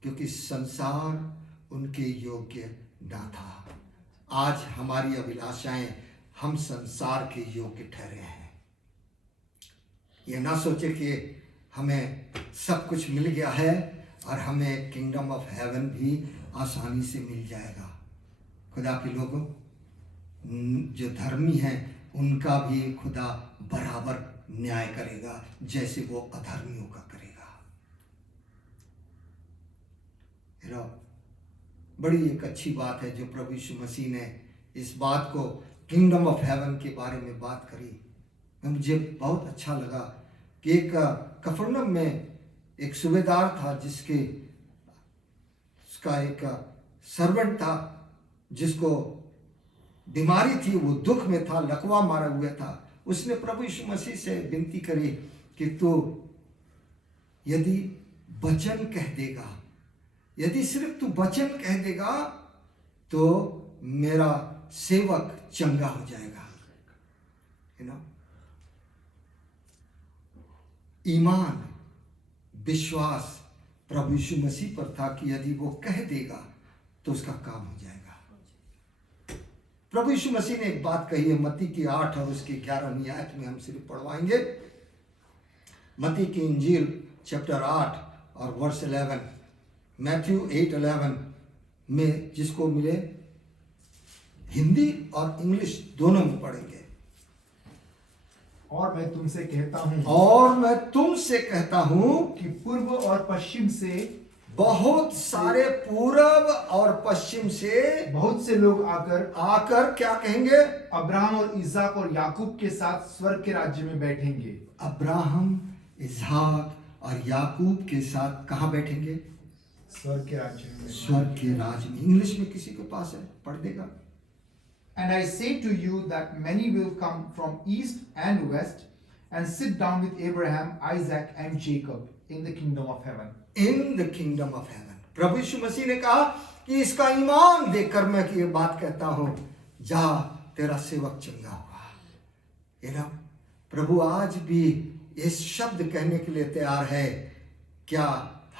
क्योंकि संसार उनके योग्य ना था। आज हमारी अभिलाषाएं हम संसार के योग्य ठहरे हैं। ये ना सोचे कि हमें सब कुछ मिल गया है और हमें किंगडम ऑफ हेवन भी आसानी से मिल जाएगा। खुदा के लोगों, जो धर्मी हैं उनका भी खुदा बराबर न्याय करेगा जैसे वो अधर्मियों का करेगा। बड़ी एक अच्छी बात है जो प्रभु यीशु मसीह ने इस बात को किंगडम ऑफ हेवन के बारे में बात करी। मुझे बहुत अच्छा लगा कि एक कफरनहूम में एक सूबेदार था जिसके उसका एक सर्वेंट था जिसको बीमारी थी, वो दुख में था, लकवा मारा हुआ था। उसने प्रभु यीशु मसीह से विनती करी कि तू यदि वचन कह देगा, यदि सिर्फ तू वचन कह देगा तो मेरा सेवक चंगा हो जाएगा। यू नो, ईमान विश्वास प्रभु यीशु मसीह पर था कि यदि वो कह देगा तो उसका काम हो जाएगा। प्रभु यीशु मसीह ने एक बात कही है मत्ती की 8 और उसकी 11वीं आयत में, हम सिर्फ पढ़वाएंगे। मत्ती की इंजील चैप्टर 8 और वर्स 11, मैथ्यू 8:11 में, जिसको मिले हिंदी और इंग्लिश दोनों में पढ़ेंगे। और मैं तुमसे कहता हूँ, और मैं तुमसे कहता हूँ कि पूर्व और पश्चिम से बहुत सारे पूरब और पश्चिम से बहुत से लोग आकर क्या कहेंगे? अब्राहम और इसहाक और याकूब के साथ स्वर्ग के राज्य में बैठेंगे। अब्राहम, इसहाक और याकूब के साथ कहाँ बैठेंगे? स्वर्ग के राज्य में। स्वर्ग के राज्य में। इंग्लिश में किसी के पास है, पढ़ देगा। And I say to you that many will come from east and west and sit down with Abraham, Isaac and Jacob in the kingdom of heaven. In the kingdom of heaven. प्रभु यीशु मसीह ने कहा कि इसका ईमान देखकर मैं ये बात कहता हूँ, जा तेरा सेवक चंगा हुआ। ये ना, प्रभु आज भी इस शब्द कहने के लिए तैयार है। क्या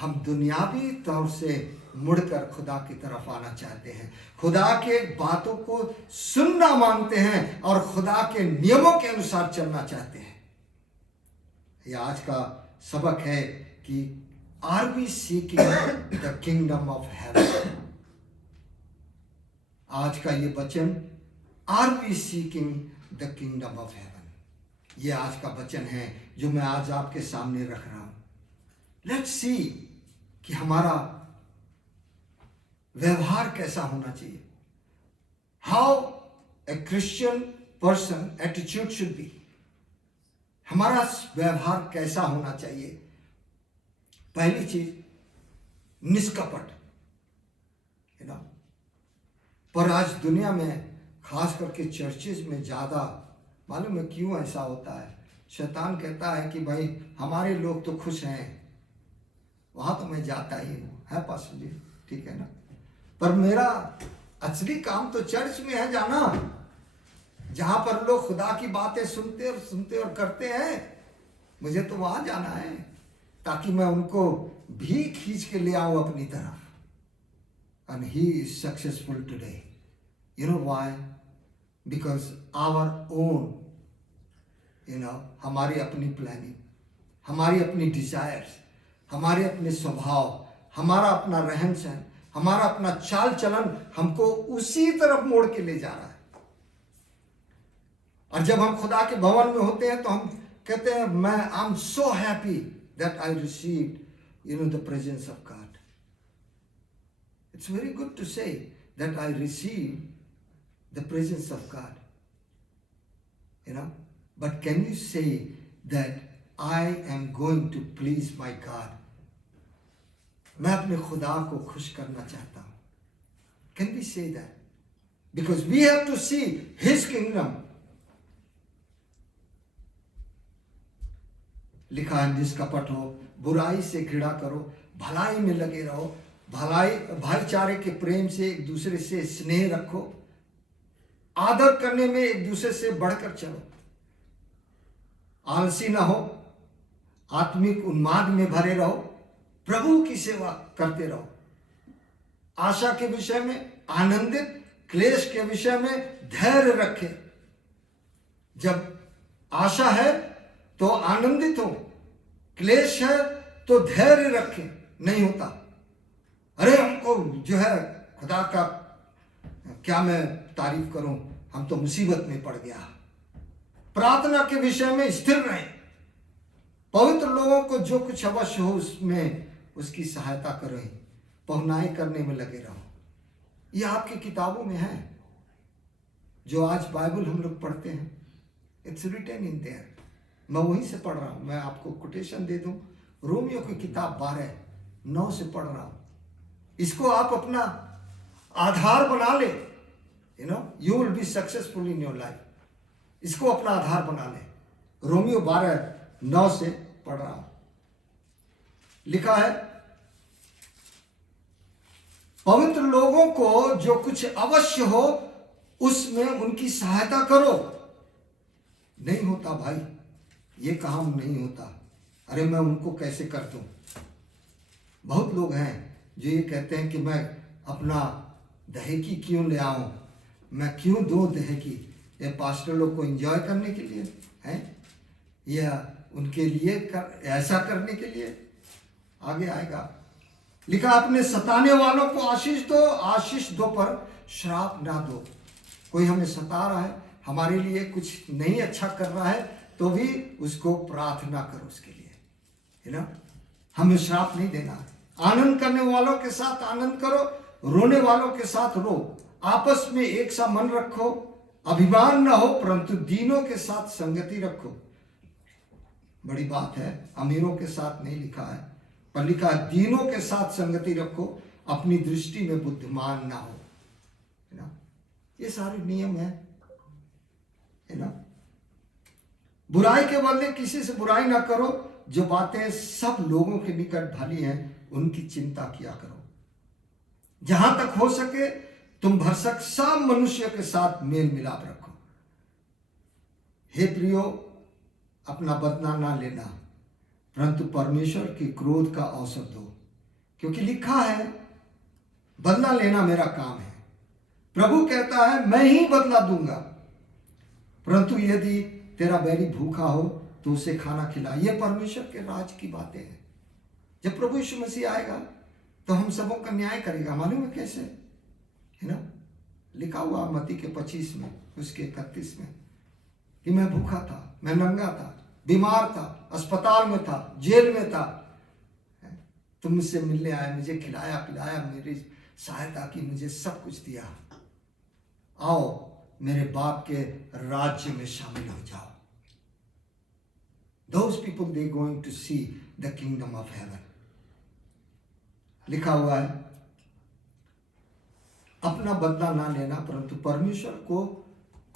हम दुनियावी तौर से मुड़कर खुदा की तरफ आना चाहते हैं, खुदा के बातों को सुनना मांगते हैं और खुदा के नियमों के अनुसार चलना चाहते हैं? यह आज का सबक है कि are we seeking the kingdom of heaven. आज का ये वचन, are we seeking the kingdom of heaven, ये आज का वचन है जो मैं आज आपके सामने रख रहा हूं। लेट्स सी कि हमारा व्यवहार कैसा होना चाहिए। How a Christian person attitude should be. हमारा व्यवहार कैसा होना चाहिए? पहली चीज, निष्कपट, है ना। पर आज दुनिया में खास करके चर्चेज में ज्यादा, मालूम है क्यों ऐसा होता है? शैतान कहता है कि भाई हमारे लोग तो खुश हैं, वहां तो मैं जाता ही हूं, है पास्टर जी, ठीक है ना, पर मेरा असली काम तो चर्च में है जाना, जहां पर लोग खुदा की बातें सुनते और करते हैं। मुझे तो वहां जाना है ताकि मैं उनको भी खींच के ले आऊं अपनी तरफ। And he is successful today. You know why? Because our own, you know, हमारी अपनी प्लानिंग, हमारी अपनी डिजायर्स, हमारे अपने स्वभाव, हमारा अपना रहन सहन, हमारा अपना चाल चलन हमको उसी तरफ मोड़ के ले जा रहा है। और जब हम खुदा के भवन में होते हैं तो हम कहते हैं, मैं I am so happy that I received, you know, the presence of God. It's very good to say that I receive the presence of God, you know, but can you say that I am going to please my God? मैं अपने खुदा को खुश करना चाहता हूं। Can we say that? Because we have to see his kingdom. लिखा है, निष्कपट हो, बुराई से घृणा करो, भलाई में लगे रहो, भलाई भाईचारे के प्रेम से एक दूसरे से स्नेह रखो, आदर करने में एक दूसरे से बढ़कर चलो। आलसी ना हो, आत्मिक उन्माद में भरे रहो, प्रभु की सेवा करते रहो। आशा के विषय में आनंदित, क्लेश के विषय में धैर्य रखें। जब आशा है तो आनंदित हो, क्लेश है तो धैर्य रखें। नहीं होता, अरे हमको जो है खुदा का क्या मैं तारीफ करूं, हम तो मुसीबत में पड़ गया। प्रार्थना के विषय में स्थिर रहें। पवित्र लोगों को जो कुछ अवश्य हो उसमें उसकी सहायता करें, पहुनाई करने में लगे रहो। यह आपकी किताबों में है, जो आज बाइबल हम लोग पढ़ते हैं। It's written in there. मैं वहीं से पढ़ रहा हूं। मैं आपको कोटेशन दे दूं, रोमियो की किताब 12:9 से पढ़ रहा हूं। इसको आप अपना आधार बना ले, you will be successful in your life. इसको अपना आधार बना ले। रोमियो 12:9 से पढ़ रहा हूं। लिखा है, पवित्र लोगों को जो कुछ अवश्य हो उसमें उनकी सहायता करो। नहीं होता भाई, ये काम नहीं होता। अरे मैं उनको कैसे कर दूं। बहुत लोग हैं जो ये कहते हैं कि मैं अपना दहेकी क्यों ले आऊं, मैं क्यों दूं दहेकी। ये पास्टर लोग को एंजॉय करने के लिए है या उनके लिए ऐसा करने के लिए। आगे आएगा, लिखा, अपने सताने वालों को आशीष दो, आशीष दो पर श्राप ना दो। कोई हमें सता रहा है, हमारे लिए कुछ नहीं अच्छा कर रहा है, तो भी उसको प्रार्थना करो उसके लिए, है ना। हमें श्राप नहीं देना। आनंद करने वालों के साथ आनंद करो, रोने वालों के साथ रो। आपस में एक सा मन रखो, अभिमान न हो, परंतु दीनों के साथ संगति रखो। बड़ी बात है, अमीरों के साथ नहीं लिखा है, पर लिखा है दीनों के साथ संगति रखो, अपनी दृष्टि में बुद्धिमान ना हो, है ना। ये सारे नियम है ना। बुराई के बदले किसी से बुराई ना करो। जो बातें सब लोगों के निकट भली हैं उनकी चिंता किया करो। जहां तक हो सके तुम भरसक सब मनुष्य के साथ मेल मिलाप रखो। हे प्रियो, अपना बदला ना लेना, परंतु परमेश्वर के क्रोध का अवसर दो, क्योंकि लिखा है बदला लेना मेरा काम है। प्रभु कहता है मैं ही बदला दूंगा। परंतु यदि तेरा बैरी भूखा हो तो उसे खाना खिला। यह परमेश्वर के राज की बातें हैं। जब प्रभु यीशु मसीह आएगा तो हम सबों का न्याय करेगा। मालूम है कैसे, है ना। लिखा हुआ मत्ती के 25 में, उसके 31 में, कि मैं भूखा था, मैं नंगा था, बीमार था, अस्पताल में था, जेल में था, तुम मुझसे मिलने आए, मुझे खिलाया पिलाया, मेरी सहायता की, मुझे सब कुछ दिया। आओ मेरे बाप के राज्य में शामिल हो जाओ। Those people they going to see the kingdom of heaven। लिखा हुआ है अपना बदला ना लेना, परंतु परमेश्वर को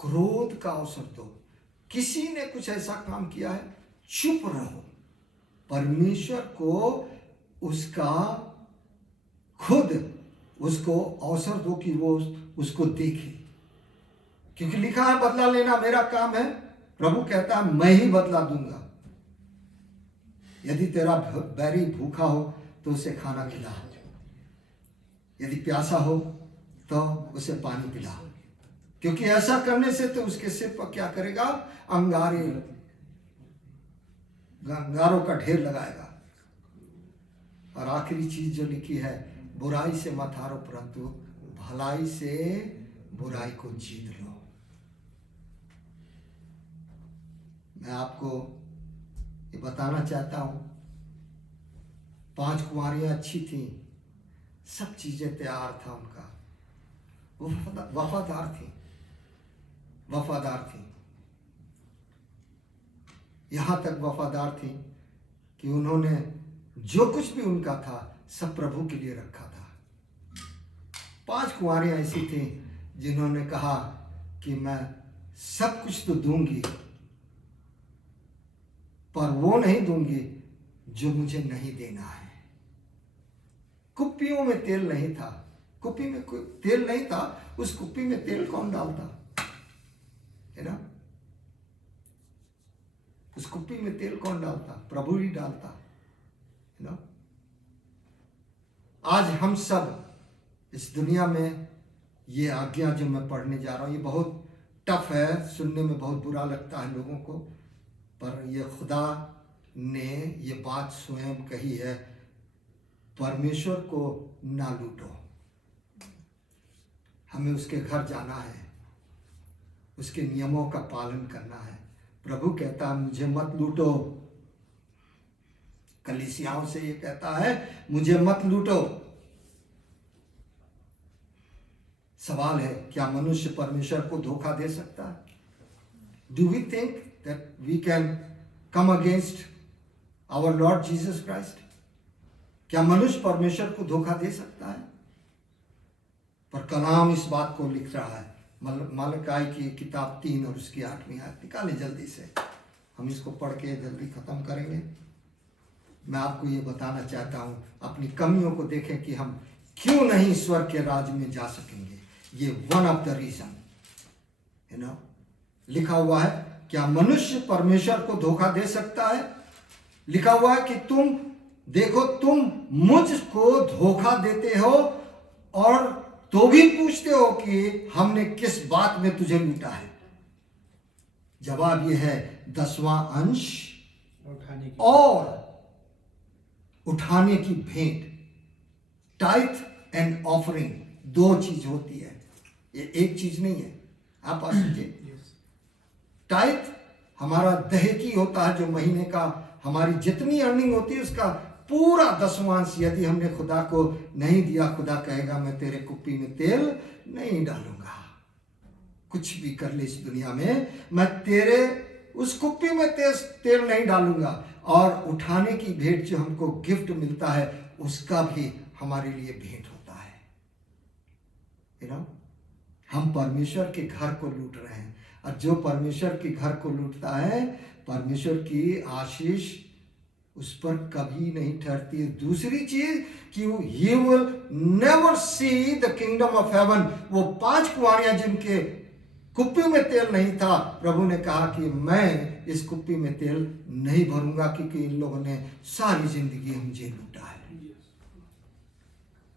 क्रोध का अवसर दो। किसी ने कुछ ऐसा काम किया है, चुप रहो। परमेश्वर को उसका खुद उसको अवसर दो कि वो उसको देखे, क्योंकि लिखा है बदला लेना मेरा काम है। प्रभु कहता है मैं ही बदला दूंगा। यदि तेरा बैरी भूखा हो तो उसे खाना खिला, यदि प्यासा हो तो उसे पानी पिला, क्योंकि ऐसा करने से तो उसके सिर पर क्या करेगा, अंगारों का ढेर लगाएगा। और आखिरी चीज जो लिखी है, बुराई से मत हारो, परंतु भलाई से बुराई को जीत लो। मैं आपको ये बताना चाहता हूं, 5 कुंवारियां अच्छी थीं, सब चीजें तैयार था उनका, वो वफादार थी। यहां तक वफादार थी कि उन्होंने जो कुछ भी उनका था सब प्रभु के लिए रखा था। 5 कुंवारियां ऐसी थीं जिन्होंने कहा कि मैं सब कुछ तो दूंगी, पर वो नहीं दूंगी जो मुझे नहीं देना है। कुप्पियों में तेल नहीं था, कुप्पी में कोई तेल नहीं था, उस कुप्पी में तेल कौन डालता, है ना। उस कुप्पी में तेल कौन डालता? प्रभु ही डालता। यू नो, आज हम सब इस दुनिया में, ये आज्ञा जो मैं पढ़ने जा रहा हूँ, ये बहुत टफ है, सुनने में बहुत बुरा लगता है लोगों को, पर ये खुदा ने ये बात स्वयं कही है, परमेश्वर को ना लूटो। हमें उसके घर जाना है, उसके नियमों का पालन करना है। प्रभु कहता है मुझे मत लूटो। कलीसियाओं से ये कहता है मुझे मत लूटो। सवाल है, क्या मनुष्य परमेश्वर को धोखा दे सकता है? Do we think that we can come against our Lord Jesus Christ? क्या मनुष्य परमेश्वर को धोखा दे सकता है? पर कलाम इस बात को लिख रहा है। मलकाई की किताब 3 और उसकी 8वीं आयत निकालें जल्दी से, हम इसको पढ़ के जल्दी खत्म करेंगे। मैं आपको ये बताना चाहता हूँ, अपनी कमियों को देखें कि हम क्यों नहीं स्वर्ग के राज्य में जा सकेंगे। ये one of the reason, you know. लिखा हुआ है, क्या मनुष्य परमेश्वर को धोखा दे सकता है? लिखा हुआ है कि तुम देखो, तुम मुझको धोखा देते हो और तो भी पूछते हो कि हमने किस बात में तुझे लूटा है। जवाब यह है, 10वां अंश और उठाने की भेंट, टाइथ एंड ऑफरिंग, 2 चीज होती है, ये एक चीज नहीं है। आप आ समझिए, टाइथ हमारा दहेकी होता है, जो महीने का हमारी जितनी अर्निंग होती है उसका पूरा 10वां अंश यदि हमने खुदा को नहीं दिया, खुदा कहेगा मैं तेरे कुप्पी में तेल नहीं डालूंगा। कुछ भी कर ले इस दुनिया में, मैं तेरे उस कुप्पी में तेल नहीं डालूंगा। और उठाने की भेंट जो हमको गिफ्ट मिलता है, उसका भी हमारे लिए भेंट होता है। यू नो, हम परमेश्वर के घर को लूट रहे हैं, और जो परमेश्वर के घर को लूटता है, परमेश्वर की आशीष उस पर कभी नहीं ठहरती है। दूसरी चीज कि he will never see the kingdom of heaven। वो 5 कुंवारियां जिनके कुप्पी में तेल नहीं था, प्रभु ने कहा कि मैं इस कुप्पी में तेल नहीं भरूंगा, क्योंकि इन लोगों ने सारी जिंदगी मुझे लूटा है।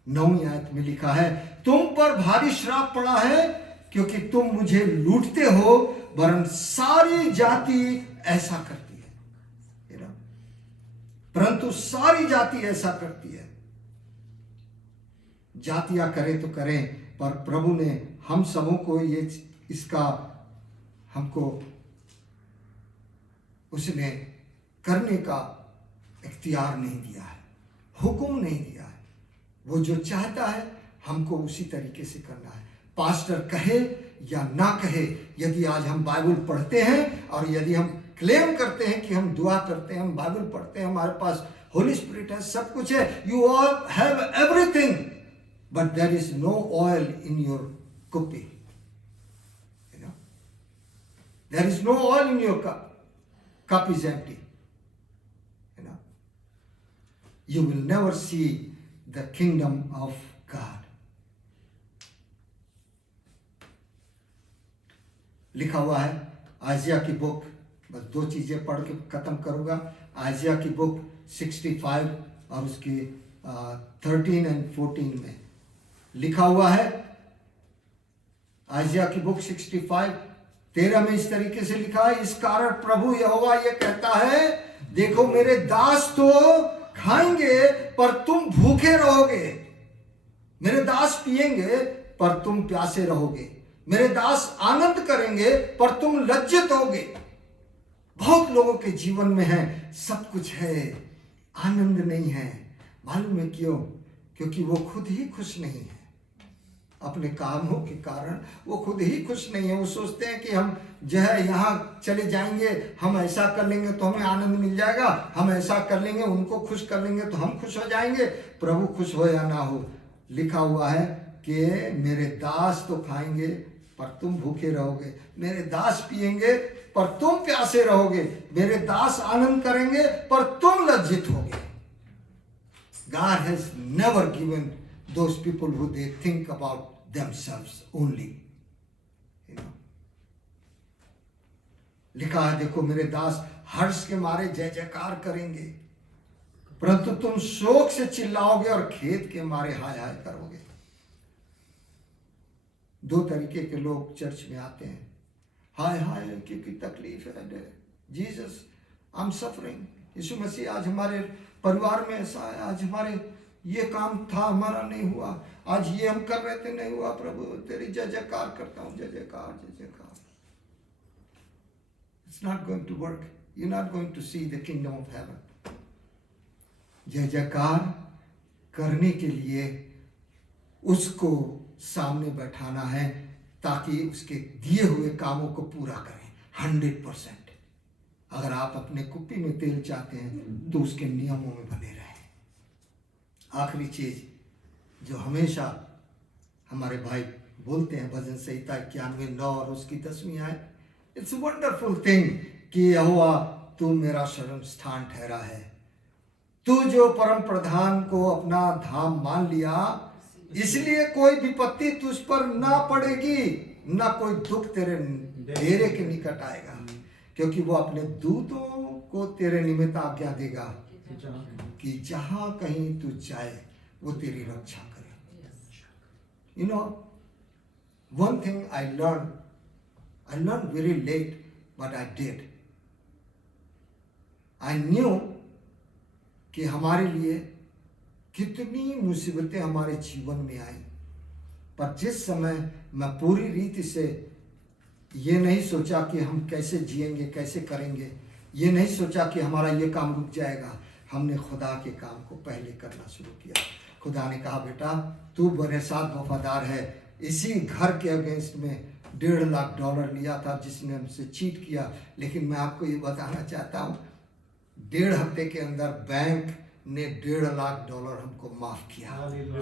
9वीं आयत में लिखा है, तुम पर भारी श्राप पड़ा है, क्योंकि तुम मुझे लूटते हो, वरन सारी जाति ऐसा करती है। परंतु सारी जाति ऐसा करती है। जातियां करें तो करें, पर प्रभु ने हम सबों को ये इसका हमको उसने करने का इख्तियार नहीं दिया है, हुक्म नहीं दिया है। वो जो चाहता है हमको उसी तरीके से करना है। पास्टर कहे या ना कहे, यदि आज हम बाइबल पढ़ते हैं और यदि हम क्लेम करते हैं कि हम दुआ करते हैं, हम बाइबल पढ़ते हैं, हमारे पास होली स्पिरिट है, सब कुछ है, you all have everything, but there is no oil in your kuppi, you know, there is no oil in your cup is empty, you know, you will never see the kingdom of God। लिखा हुआ है आइजिया की book, बस 2 चीजें पढ़ के खत्म करूंगा। आइजिया की बुक 65 और उसकी 13 और 14 में लिखा हुआ है। आइजिया की बुक 65 13 में इस तरीके से लिखा है, इस कारण प्रभु यहोवा ये कहता है, देखो मेरे दास तो खाएंगे पर तुम भूखे रहोगे, मेरे दास पिएंगे पर तुम प्यासे रहोगे, मेरे दास आनंद करेंगे पर तुम लज्जित होगे। बहुत लोगों के जीवन में है, सब कुछ है, आनंद नहीं है। मालूम है क्यों? क्योंकि वो खुद ही खुश नहीं है। अपने कामों के कारण वो खुद ही खुश नहीं है। वो सोचते हैं कि हम जो है यहाँ चले जाएंगे, हम ऐसा कर लेंगे तो हमें आनंद मिल जाएगा, हम ऐसा कर लेंगे, उनको खुश कर लेंगे तो हम खुश हो जाएंगे। प्रभु खुश हो या ना हो, लिखा हुआ है कि मेरे दास तो खाएंगे पर तुम भूखे रहोगे, मेरे दास पिएंगे पर तुम प्यासे रहोगे, मेरे दास आनंद करेंगे पर तुम लज्जित होगे। God has never given those people who they think about themselves only, you know. लिखा है, देखो मेरे दास हर्ष के मारे जय जयकार करेंगे, परंतु तुम शोक से चिल्लाओगे और खेद के मारे हाय हाय करोगे। दो तरीके के लोग चर्च में आते हैं, हाय हाय क्योंकि तकलीफ है, जीसस आई एम सफरिंग, यीशु मसीह आज हमारे परिवार में ऐसा है, आज हमारे ये काम था हमारा नहीं हुआ, आज ये हम कर रहे थे नहीं हुआ, प्रभु तेरी जय जयकार करता हूं, जय जयकार जय जयकार। It's not going to work. You're not going to see the kingdom of heaven. जय जयकार करने के लिए उसको सामने बैठाना है ताकि उसके दिए हुए कामों को पूरा करें 100%। अगर आप अपने कुप्पी में तेल चाहते हैं तो उसके नियमों में बने रहें। आखिरी चीज जो हमेशा हमारे भाई बोलते हैं, भजन संहिता 91:9 और उसकी 10वीं आयत, इट्स वंडरफुल थिंग कि यहोवा तू मेरा शरण स्थान ठहरा है, तू जो परम प्रधान को अपना धाम मान लिया, इसलिए कोई विपत्ति तुझ पर ना पड़ेगी, ना कोई दुख तेरे डेरे के निकट आएगा, क्योंकि वो अपने दूतों को तेरे निमित्त आज्ञा देगा कि जहां कहीं तू जाए वो तेरी रक्षा करे। You know one thing I learned very late, but I did. I knew कि हमारे लिए कितनी मुसीबतें हमारे जीवन में आई, पर जिस समय मैं पूरी रीति से ये नहीं सोचा कि हम कैसे जिएंगे, कैसे करेंगे, ये नहीं सोचा कि हमारा ये काम रुक जाएगा, हमने खुदा के काम को पहले करना शुरू किया। खुदा ने कहा, बेटा तू मेरे साथ वफादार है। इसी घर के अगेंस्ट में $1.5 लाख लिया था जिसने हमसे चीट किया, लेकिन मैं आपको ये बताना चाहता हूँ 1.5 हफ्ते के अंदर बैंक ने $1.5 लाख हमको माफ किया।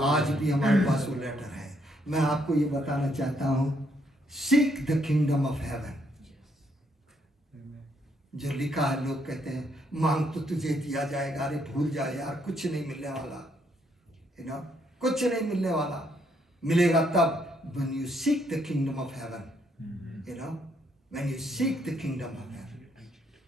आज भी हमारे पास वो लेटर है। मैं आपको ये बताना चाहता हूँ, seek the kingdom of haven. जो लिखा है, लोग कहते हैं मांग तो तुझे दिया जाएगा, अरे भूल जा यार, कुछ नहीं मिलने वाला, यू नो, कुछ नहीं मिलने वाला। मिलेगा तब when you seek the kingdom of heaven, you know, when you seek the kingdom of heaven।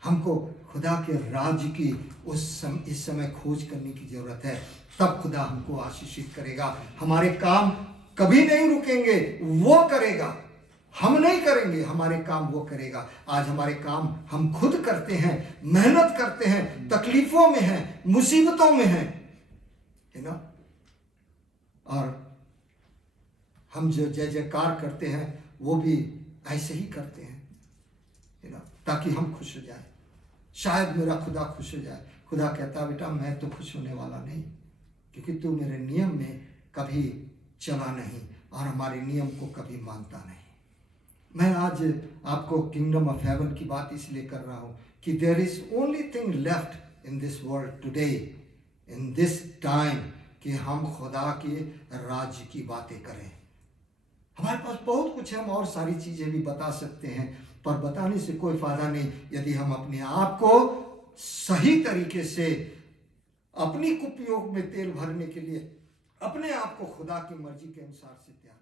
हमको खुदा के राज्य की इस समय खोज करने की जरूरत है, तब खुदा हमको आशीषित करेगा। हमारे काम कभी नहीं रुकेंगे, वो करेगा, हम नहीं करेंगे, हमारे काम वो करेगा। आज हमारे काम हम खुद करते हैं, मेहनत करते हैं, तकलीफों में हैं, मुसीबतों में हैं, यू नो, और हम जो जय जयकार करते हैं वो भी ऐसे ही करते हैं, यू नो, ताकि हम खुश हो जाए, शायद मेरा खुदा खुश हो जाए। खुदा कहता, बेटा मैं तो खुश होने वाला नहीं, क्योंकि तू मेरे नियम में कभी चला नहीं और हमारे नियम को कभी मानता नहीं। मैं आज आपको किंगडम ऑफ हेवन की बात इसलिए कर रहा हूँ कि there is only thing left in this world today, in this time, कि हम खुदा के राज्य की बातें करें। हमारे पास बहुत कुछ है, हम और सारी चीज़ें भी बता सकते हैं, पर बताने से कोई फायदा नहीं यदि हम अपने आप को सही तरीके से अपनी कुप्पियों में तेल भरने के लिए अपने आप को खुदा की मर्जी के अनुसार से तैयार